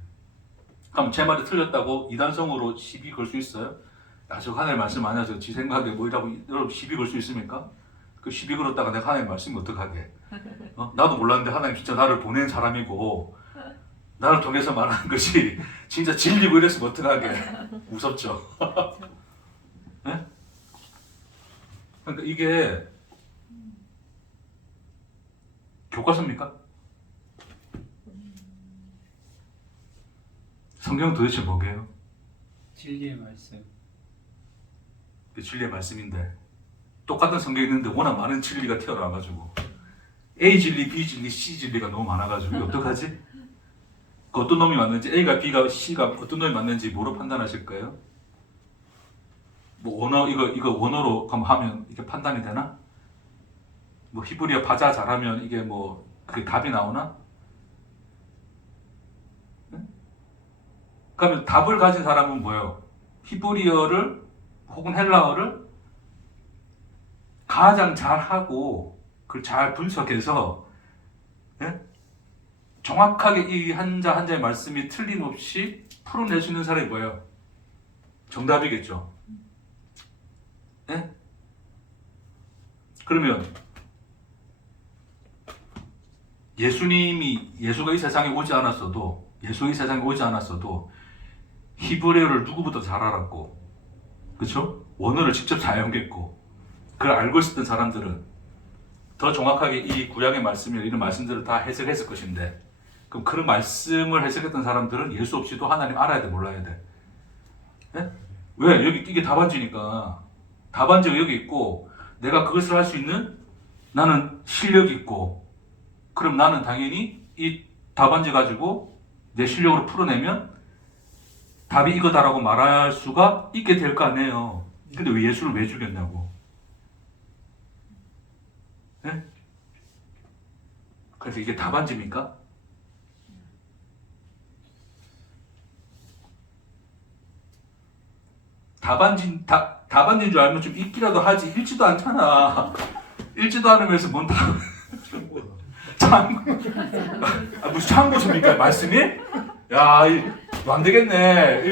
그럼 제 말이 틀렸다고 이단성으로 시비 걸 수 있어요? 야, 저 하나님 말씀 아니야. 저 지 생각에 뭐이라고 여러분 시비 걸 수 있습니까? 그 시비 걸었다가 내가 하나님 말씀 어떡하게? 나도 몰랐는데 하나님 진짜 나를 보낸 사람이고 나를 통해서 말하는 것이 진짜 진리고 이랬으면 어떡하게? 무섭죠? 네? 그러니까 이게 교과서입니까? 성경은 도대체 뭐게요? 진리의 말씀. 그 진리의 말씀인데 똑같은 성경이 있는데 워낙 많은 진리가 튀어나와가지고 A 진리, B 진리, C 진리가 너무 많아가지고 이거 어떡하지? 그 어떤 놈이 맞는지 A가 B가 C가 어떤 놈이 맞는지 뭐로 판단하실 거예요? 뭐 원어 이거 원어로 그럼 하면 이게 판단이 되나? 뭐 히브리어 바자 잘하면 이게 뭐 그게 답이 나오나? 응? 그러면 답을 가진 사람은 뭐예요? 히브리어를 혹은 헬라어를 가장 잘하고 그걸 잘 분석해서 예? 정확하게 이 한자 한자의 말씀이 틀림없이 풀어낼 수 있는 사람이 뭐예요? 정답이겠죠. 예? 그러면 예수가 이 세상에 오지 않았어도 히브리어를 누구보다 잘 알았고, 그렇죠? 원어를 직접 사용했고, 그걸 알고 있었던 사람들은 더 정확하게 이 구약의 말씀이나 이런 말씀들을 다 해석했을 것인데, 그럼 그런 말씀을 해석했던 사람들은 예수 없이도 하나님 알아야 돼, 몰라야 돼? 네? 왜? 여기 이게 답안지니까 답안지가 여기 있고 내가 그것을 할 수 있는 나는 실력이 있고, 그럼 나는 당연히 이 답안지 가지고 내 실력으로 풀어내면 답이 이거다라고 말할 수가 있게 될 거 아니에요. 근데 왜 예수를 왜 죽였냐고. 네? 그래서 이게 답안지입니까? 답안지인 줄 알면 좀 읽기라도 하지. 읽지도 않잖아. 읽지도 않으면서 뭔 답. 참고다. 무슨 참고십니까 말씀이? 야, 안 되겠네.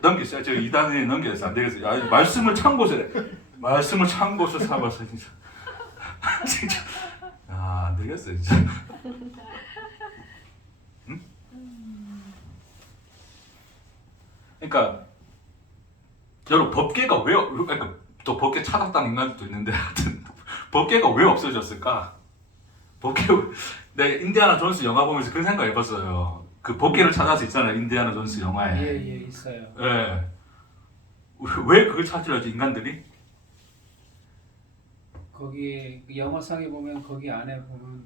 넘겼어요. 저 2단에 넘겼어. 안 되겠어. 야, 말씀을 참고서래. 말씀을 참고서 삼아서 진짜. 진짜. 아, 안 되겠어 진짜. 응? 그러니까 여러분 법계가 그러니까 또 법계 찾았다는 인간들도 있는데 하여튼 법계가 왜 없어졌을까? 법계 내가 인디아나 존스 영화 보면서 그런 생각 해봤어요. 그 법계를 찾아서 있잖아요. 인디아나 존스 영화에. 예, 있어요. 예. 왜 그걸 찾으려 하지 인간들이? 거기에 그 영화상에 보면 거기 안에 보면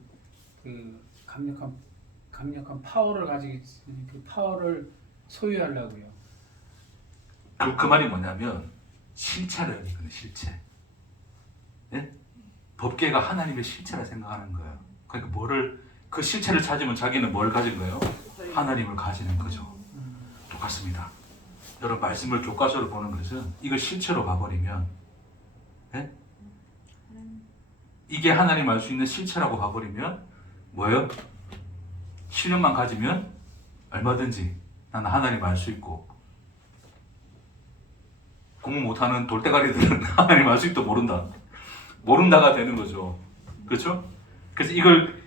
그 강력한 파워를 가지고 있으니 그 파워를 소유하려고요. 그 말이 뭐냐면 실체를 얘기거든요. 실체. 예? 법계가 하나님의 실체라 생각하는 거예요. 그러니까 그 실체를 찾으면 자기는 뭘 가진 거예요? 하나님을 가지는 거죠. 똑같습니다. 여러분 말씀을 교과서로 보는 것은 이걸 실체로 봐버리면, 예? 이게 하나님 알 수 있는 실체라고 봐버리면 뭐예요? 신념만 가지면 얼마든지 나는 하나님 알 수 있고, 공부 못하는 돌대가리들은 하나님 알 수 있도 모른다가 되는 거죠. 그렇죠? 그래서 이걸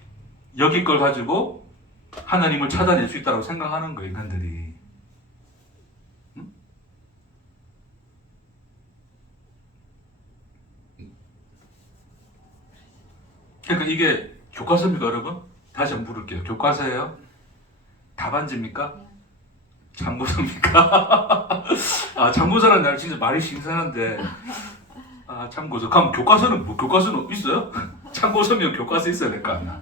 여기 걸 가지고 하나님을 찾아낼 수 있다고 생각하는 거예요, 인간들이. 응? 그러니까 이게 교과서입니까, 여러분? 다시 한번 물을게요. 교과서예요? 답안지입니까? 참고서입니까? 아, 참고서라는 날 진짜 말이 신선한데. 아, 참고서. 그럼 교과서는 뭐 교과서는 있어요? 참고서면 교과서 있어야 될 거 아니야.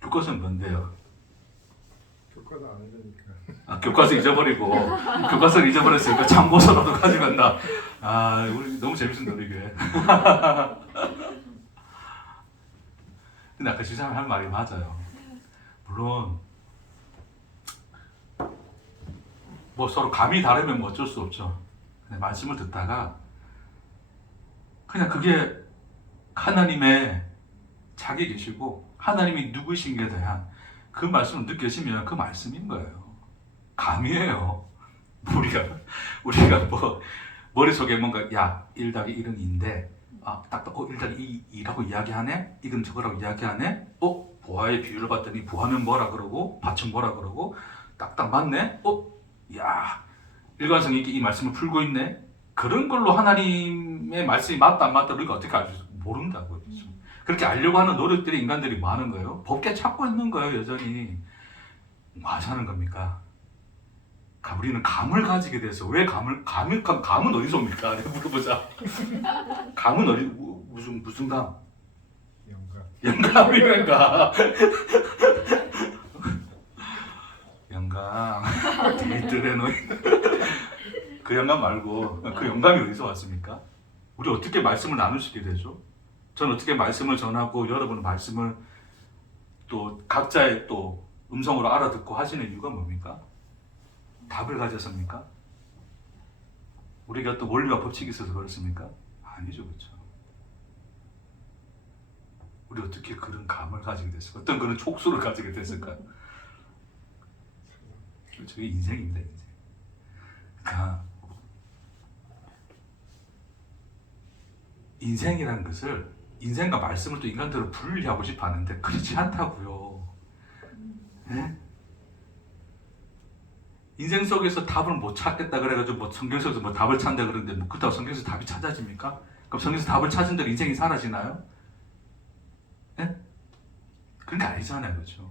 교과서는 뭔데요? 교과도 안 되니까. 아, 교과서 잊어버리고 교과서를 잊어버렸으니까 참고서라도 가져간다. 아, 우리 너무 재밌습니다, 우리 교회. 근데 아까 지사님 할 말이 맞아요. 물론 뭐 서로 감이 다르면 뭐 어쩔 수 없죠. 근데 말씀을 듣다가 그냥 그게 하나님의 자기 계시고 하나님이 누구신게 대한 그 말씀을 느껴지면 그 말씀인 거예요. 감이에요. 우리가 뭐 머릿속에 뭔가 1 더하기 1은 2인데 딱딱 1 더하기 2라고 이야기하네? 이건 저거라고 이야기하네? 보아의 비유를 봤더니 보아는 뭐라 그러고 밭은 뭐라 그러고 딱딱 맞네? 야, 일관성 있게 이 말씀을 풀고 있네? 그런 걸로 하나님의 말씀이 맞다 안 맞다 우리가 어떻게 알 수 있어요? 모른다고요. 그렇게 알려고 하는 노력들이 인간들이 많은 거예요. 법계 찾고 있는 거예요, 여전히. 뭐 하자는 겁니까? 우리는 감을 가지게 돼서 왜 감은 어디서 옵니까? 내가 물어보자. 감은 무슨 감? 영감이란가? 영감. 데이트에 놓인 그 영감 말고 그 영감이 어디서 왔습니까? 우리 어떻게 말씀을 나눌 수 있게 되죠? 저는 어떻게 말씀을 전하고 여러분은 말씀을 또 각자의 또 음성으로 알아듣고 하시는 이유가 뭡니까? 답을 가져서입니까? 우리가 또 원리와 법칙이 있어서 그렇습니까? 아니죠, 그렇죠? 우리 어떻게 그런 감을 가지게 됐을까? 어떤 그런 촉수를 가지게 됐을까? 저게 인생입니다, 인생. 그러니까 인생이라는 것을 인생과 말씀을 또 인간들은 분리하고 싶어 하는데 그렇지 않다고요. 네? 인생 속에서 답을 못 찾겠다 그래가지고 뭐 성경 속에서 뭐 답을 찾는다 그러는데 뭐 그렇다고 성경에서 답이 찾아집니까? 그럼 성경에서 답을 찾은 대로 인생이 사라지나요? 네? 그런 게 아니잖아요, 그렇죠?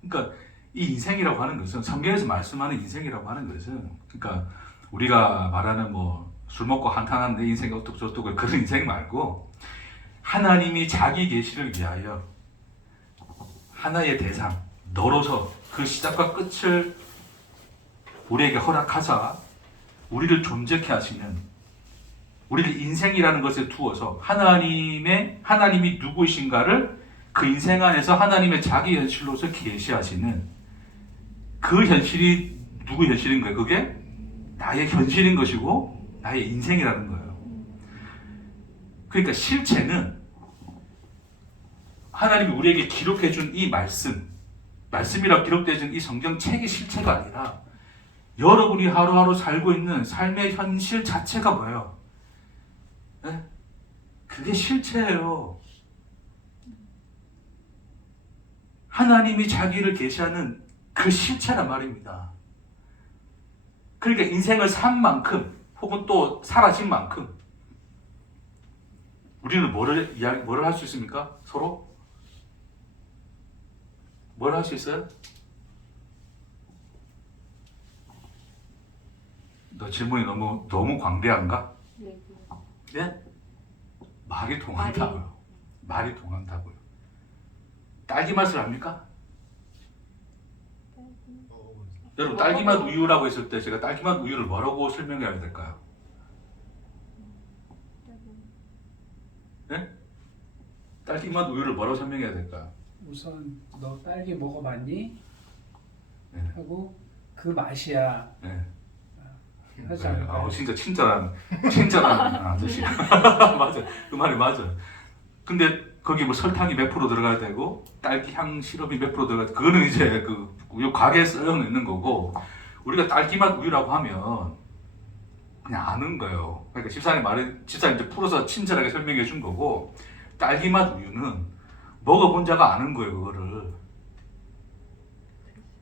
그러니까 이 인생이라고 하는 것은 성경에서 말씀하는 인생이라고 하는 것은 그러니까 우리가 말하는 뭐 술 먹고 한탄하는 내 인생이 어떻고 저떻고 그런 인생 말고 하나님이 자기 계시를 위하여 하나의 대상 너로서 그 시작과 끝을 우리에게 허락하사 우리를 존재케 하시는 우리를 인생이라는 것에 두어서 하나님이 누구이신가를 그 인생 안에서 하나님의 자기 현실로서 계시하시는 그 현실이 누구 현실인 거예요? 그게 나의 현실인 것이고 나의 인생이라는 거예요. 그러니까 실체는 하나님이 우리에게 기록해 준 이 말씀이라고 기록되어 있는 이 성경책의 실체가 아니라 여러분이 하루하루 살고 있는 삶의 현실 자체가 뭐예요? 네? 그게 실체예요. 하나님이 자기를 계시하는 그 실체란 말입니다. 그러니까 인생을 산 만큼 혹은 또 살아진 만큼 우리는 뭐를 할 수 있습니까? 서로? 뭘 할 수 있어요? 어떻습니까? 질문이 너무 광대한가? 네. 예? 말이 통한다고요. 말이 통한다고요. 딸기 맛을 압니까? 여러분 딸기맛 우유라고 했을 때 제가 딸기맛 우유를 뭐라고 설명해야 될까요? 예? 딸기맛 우유를 뭐라고 설명해야 될까요? 우선 너 딸기 먹어봤니? 네. 하고 그 맛이야 네. 하지 않을까요? 진짜 친절한 아저씨. 맞아, 그 말이 맞아. 근데 거기 뭐 설탕이 몇 프로 들어가야 되고 딸기 향 시럽이 몇 프로 들어가야 돼. 그거는 이제 그 우유 가게에 써놓는 거고 우리가 딸기맛 우유라고 하면 그냥 아는 거예요. 그러니까 집사님 이제 풀어서 친절하게 설명해 준 거고 딸기맛 우유는 먹어본 자가 아는 거예요. 그거를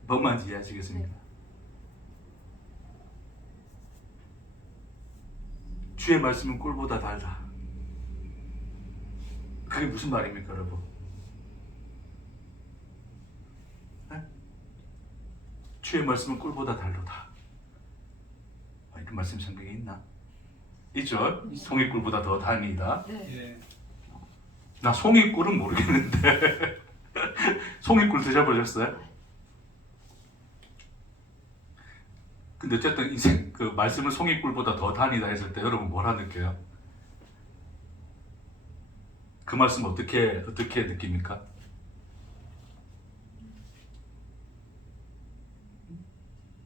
뭔 말인지 이해하시겠습니까? 주의 말씀은 꿀보다 달다. 그게 무슨 말입니까, 여러분? 네? 주의 말씀은 꿀보다 달도다. 이런 말씀 성경에 있나? 있죠? 송이꿀보다 더 달니다. 예. 나 송이꿀은 모르겠는데 송이꿀 드셔보셨어요? 근데 어쨌든 인생 그 말씀을 송이꿀보다 더 다니다 했을 때 여러분 뭐라 느껴요? 그 말씀 어떻게 느낍니까?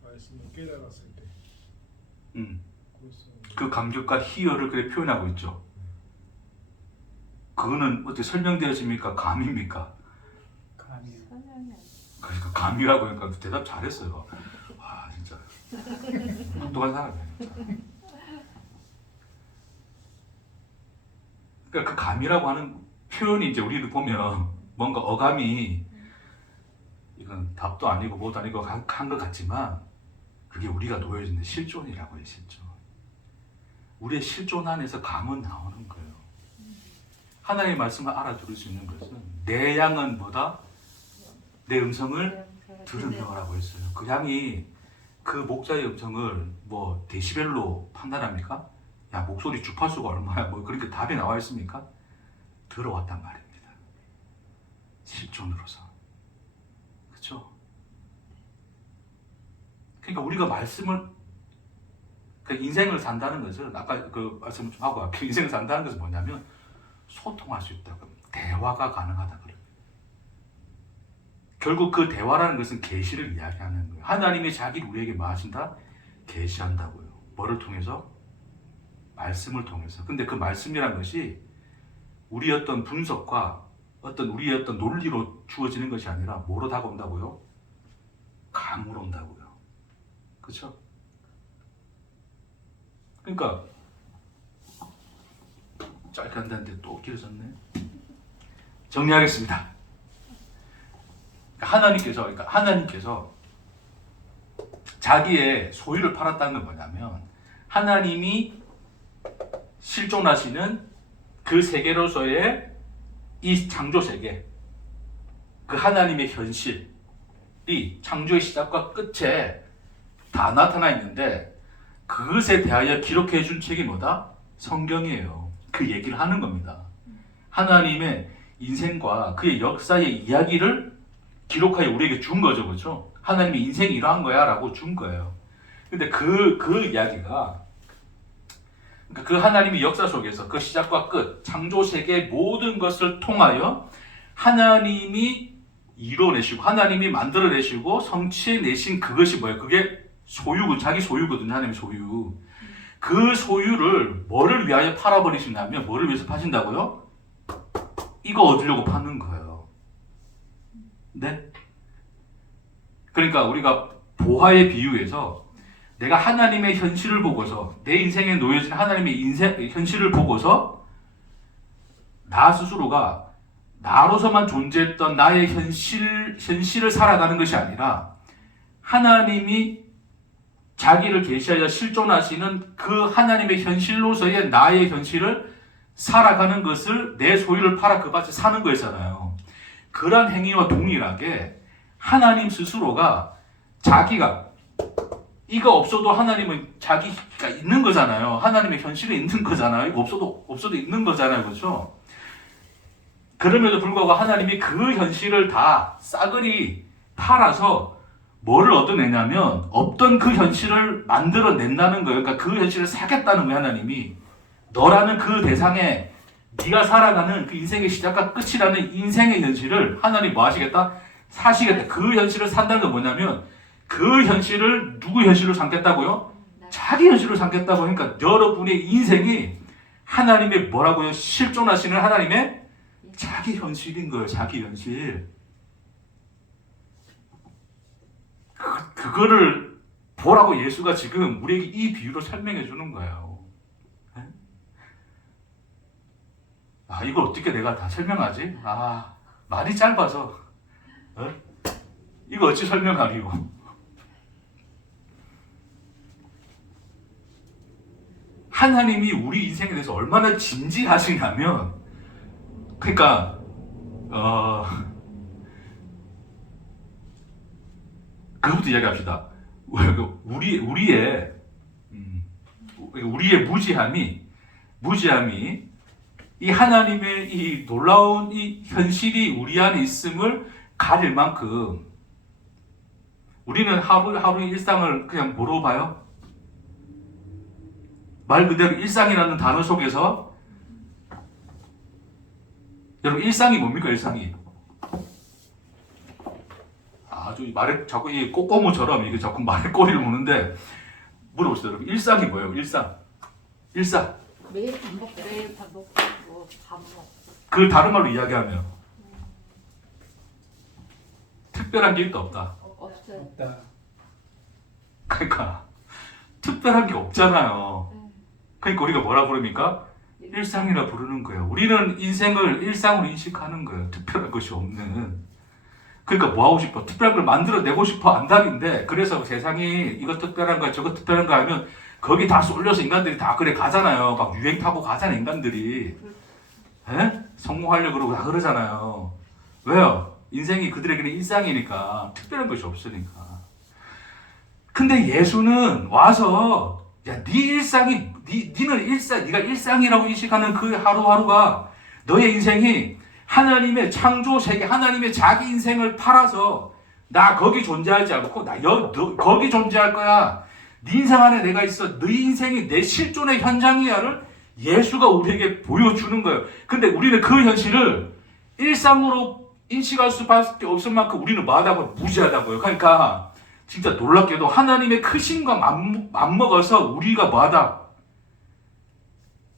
말씀을 깨달았을 때 그것은 그 감격과 희열을 그래 표현하고 있죠. 그거는 어떻게 설명되어집니까? 감입니까? 감이요. 설명이 안 그러니까 감이라고 하니까 대답 잘했어요. 와 진짜 똑똑한 사람이야 진짜. 그러니까 그 감이라고 하는 표현이 이제 우리를 보면 뭔가 어감이 이건 답도 아니고 뭐도 아니고 한 것 같지만 그게 우리가 놓여있는 실존이라고 해요. 실존. 우리의 실존 안에서 감은 나오는 거예요. 하나님의 말씀을 알아들을 수 있는 것은 내 양은 뭐다? 내 음성을 들으며라고 했어요. 그 양이 그 목자의 음성을 뭐 데시벨로 판단합니까? 야 목소리 주파수가 얼마야? 뭐 그렇게 답이 나와 있습니까? 들어왔단 말입니다. 실존으로서. 그렇죠? 그러니까 우리가 말씀을 그러니까 인생을 산다는 것은 아까 그 말씀 좀 하고 갈게요. 인생을 산다는 것은 뭐냐면 소통할 수 있다고 대화가 가능하다 그래요. 결국 그 대화라는 것은 계시를 이야기하는 거예요. 하나님이 자기를 우리에게 뭐 하신다? 계시한다고요. 뭐를 통해서? 말씀을 통해서. 근데 그 말씀이란 것이 우리의 어떤 분석과 우리의 어떤 논리로 주어지는 것이 아니라 뭐로 다가온다고요? 감으로 온다고요. 그렇죠? 그러니까 짧게 한다는데 또 길어졌네. 정리하겠습니다. 하나님께서 자기의 소유를 팔았다는 건 뭐냐면 하나님이 실존하시는 그 세계로서의 이 창조 세계, 그 하나님의 현실이 창조의 시작과 끝에 다 나타나 있는데 그것에 대하여 기록해 준 책이 뭐다? 성경이에요. 그 얘기를 하는 겁니다. 하나님의 인생과 그의 역사의 이야기를 기록하여 우리에게 준 거죠. 그렇죠? 하나님의 인생이 이러한 거야 라고 준 거예요. 근데 그 이야기가 그 하나님의 역사 속에서 그 시작과 끝, 창조 세계의 모든 것을 통하여 하나님이 이뤄내시고 하나님이 만들어내시고 성취해내신 그것이 뭐예요? 그게 자기 소유거든요. 하나님의 소유. 그 소유를 뭐를 위하여 팔아버리시냐면 뭐를 위해서 파신다고요? 이거 얻으려고 파는 거예요. 네? 그러니까 우리가 보화의 비유에서 내가 하나님의 현실을 보고서 내 인생에 놓여진 하나님의 현실을 보고서 나 스스로가 나로서만 존재했던 나의 현실을 살아가는 것이 아니라 하나님이 자기를 계시하여 실존하시는 그 하나님의 현실로서의 나의 현실을 살아가는 것을 내 소유를 팔아 그 밭에 사는 거였잖아요. 그런 행위와 동일하게 하나님 스스로가 자기가 이거 없어도 하나님은 자기가 있는 거잖아요. 하나님의 현실이 있는 거잖아요. 이거 없어도 있는 거잖아요. 그렇죠? 그럼에도 불구하고 하나님이 그 현실을 다 싸그리 팔아서 뭐를 얻어내냐면 없던 그 현실을 만들어낸다는 거예요. 그러니까 그 현실을 사겠다는 거예요. 하나님이 너라는 그 대상에 네가 살아가는 그 인생의 시작과 끝이라는 인생의 현실을 하나님 뭐 하시겠다? 사시겠다. 그 현실을 산다는 건 뭐냐면 그 현실을 누구 현실로 삼겠다고요? 자기 현실로 삼겠다고 하니까 여러분의 인생이 하나님의 뭐라고요? 실존하시는 하나님의 자기 현실인 거예요. 자기 현실. 그거를 보라고 예수가 지금 우리에게 이 비유로 설명해 주는 거예요. 네? 이걸 어떻게 내가 다 설명하지? 말이 짧아서. 이거 어찌 설명하리요? 하나님이 우리 인생에 대해서 얼마나 진지하시냐면, 그러니까 그것부터 이야기합시다. 우리의 무지함이 이 하나님의 이 놀라운 이 현실이 우리 안에 있음을 가릴 만큼 우리는 하루의 일상을 그냥 뭐로 봐요? 말 그대로 일상이라는 단어 속에서 여러분 일상이 뭡니까? 일상이 아주 말에 자꾸 이 꼬꼬무처럼 이게 자꾸 말에 꼬리를 무는데 물어보시죠. 여러분 일상이 뭐예요? 일상 매일 반복되고 밥 먹고. 그 다른 말로 이야기하면 특별한 게 있다 없다. 없어요. 없다. 그러니까 특별한 게 없잖아요. 그러니까 우리가 뭐라 부릅니까? 일상이라 부르는 거예요. 우리는 인생을 일상으로 인식하는 거예요. 특별한 것이 없는. 그러니까 뭐 하고 싶어? 특별한 걸 만들어내고 싶어 안달인데 그래서 세상이 이거 특별한 거야 저거 특별한 거 하면 거기 다 쏠려서 인간들이 다 그래 가잖아요. 막 유행 타고 가잖아요. 인간들이. 에? 성공하려고 그러고 다 그러잖아요. 왜요? 인생이 그들에게는 일상이니까 특별한 것이 없으니까. 근데 예수는 와서 야, 네 일상이 네가 일상이라고 인식하는 그 하루하루가 너의 인생이 하나님의 창조 세계, 하나님의 자기 인생을 팔아서 나 거기 존재하지 않고 너 거기 존재할 거야. 네 인생 안에 내가 있어. 네 인생이 내 실존의 현장이야를 예수가 우리에게 보여주는 거예요. 근데 우리는 그 현실을 일상으로 인식할 수밖에 없을 만큼 우리는 뭐하다고요? 무지하다고요. 그러니까 진짜 놀랍게도 하나님의 크심과 맞먹어서 우리가 뭐하다?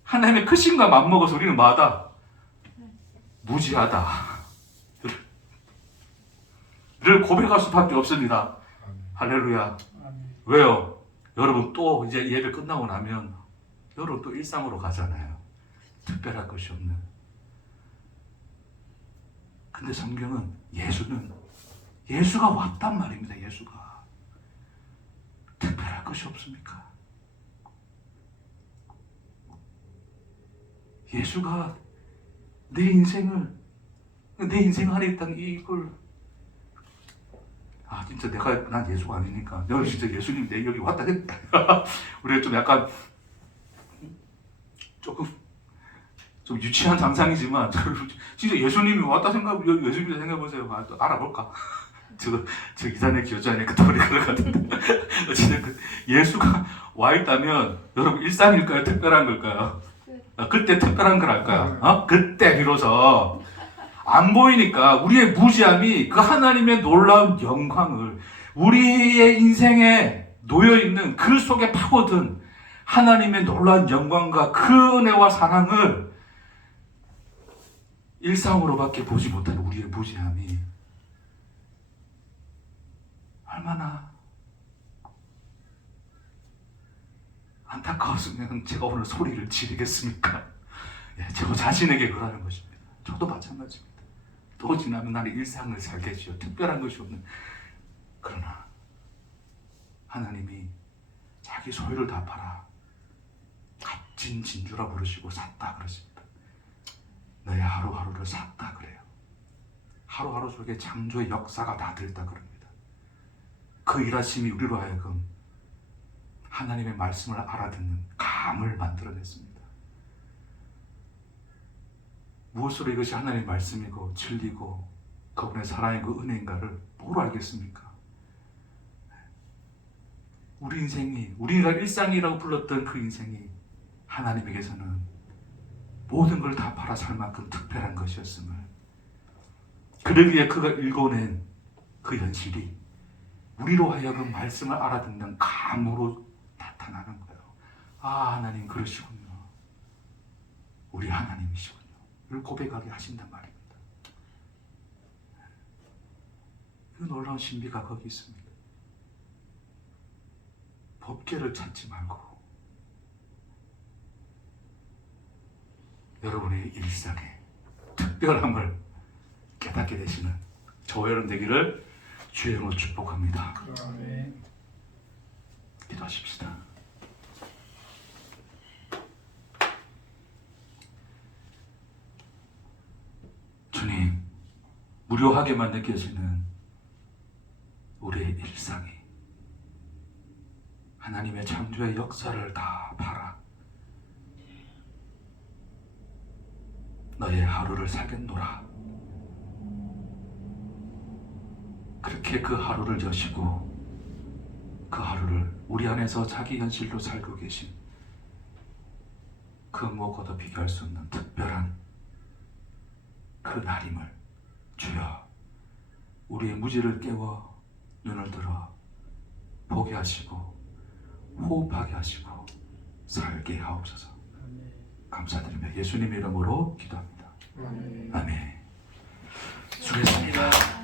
하나님의 크심과 맞먹어서 우리는 뭐하다? 무지하다. 를 고백할 수밖에 없습니다. 할렐루야. 왜요? 여러분 또 이제 예배 끝나고 나면 여러분 또 일상으로 가잖아요. 특별할 것이 없는. 근데 성경은 예수가 왔단 말입니다. 예수가. 특별할 것이 없습니까? 예수가 내 인생 안에 있다는 이걸 진짜 난 예수가 아니니까 내가 진짜 예수님 내 여기 왔다 했다. 우리가 좀 약간 조금 좀 유치한 상상이지만 진짜 예수님이 왔다 예수님이 생각해보세요. 알아볼까? 저 이산의 기여자니까 그때 우리 그럴 것 같은데 어쨌든 예수가 와 있다면 여러분 일상일까요? 특별한 걸까요? 그때 특별한 걸 할까요? 그때 비로소 안 보이니까 우리의 무지함이 그 하나님의 놀라운 영광을 우리의 인생에 놓여있는 그 속에 파고든 하나님의 놀라운 영광과 그 은혜와 사랑을 일상으로밖에 보지 못하는 우리의 무지함이 얼마나 안타까웠으면 제가 오늘 소리를 지르겠습니까? 저 자신에게 그러는 것입니다. 저도 마찬가지입니다. 또 지나면 나는 일상을 살겠지요. 특별한 것이 없는. 그러나 하나님이 자기 소유를 다 팔아 값진 진주라 부르시고 샀다 그러십니다. 너의 하루하루를 샀다 그래요. 하루하루 속에 창조의 역사가 다 들다 그럽니다. 그 일하심이 우리로 하여금 하나님의 말씀을 알아듣는 감을 만들어냈습니다. 무엇으로 이것이 하나님의 말씀이고 진리고 그분의 사랑의 그 은혜인가를 뭐로 알겠습니까? 우리 인생이, 우리가 일상이라고 불렀던 그 인생이 하나님에게서는 모든 걸 다 팔아 살 만큼 특별한 것이었음을, 그러기에 그가 읽어낸 그 현실이 우리로 하여금 말씀을 알아듣는 감으로 나타나는 거예요. 아, 하나님 그러시군요. 우리 하나님이시군요. 이걸 고백하게 하신단 말입니다. 그 놀라운 신비가 거기 있습니다. 법계를 찾지 말고 여러분의 일상의 특별함을 깨닫게 되시는 저와 여러분 되기를 주의 이름으로 축복합니다. 네. 기도하십시다. 주님, 무료하게만 느껴지는 우리의 일상이 하나님의 창조의 역사를 다 팔아 너의 하루를 살겠노라. 그렇게 그 하루를 여시고 그 하루를 우리 안에서 자기 현실로 살고 계신 그 무엇과도 비교할 수 없는 특별한 그 날임을 주여 우리의 무지를 깨워 눈을 들어 보게 하시고 호흡하게 하시고 살게 하옵소서. 감사드리며 예수님 이름으로 기도합니다. 아멘. 수고했습니다.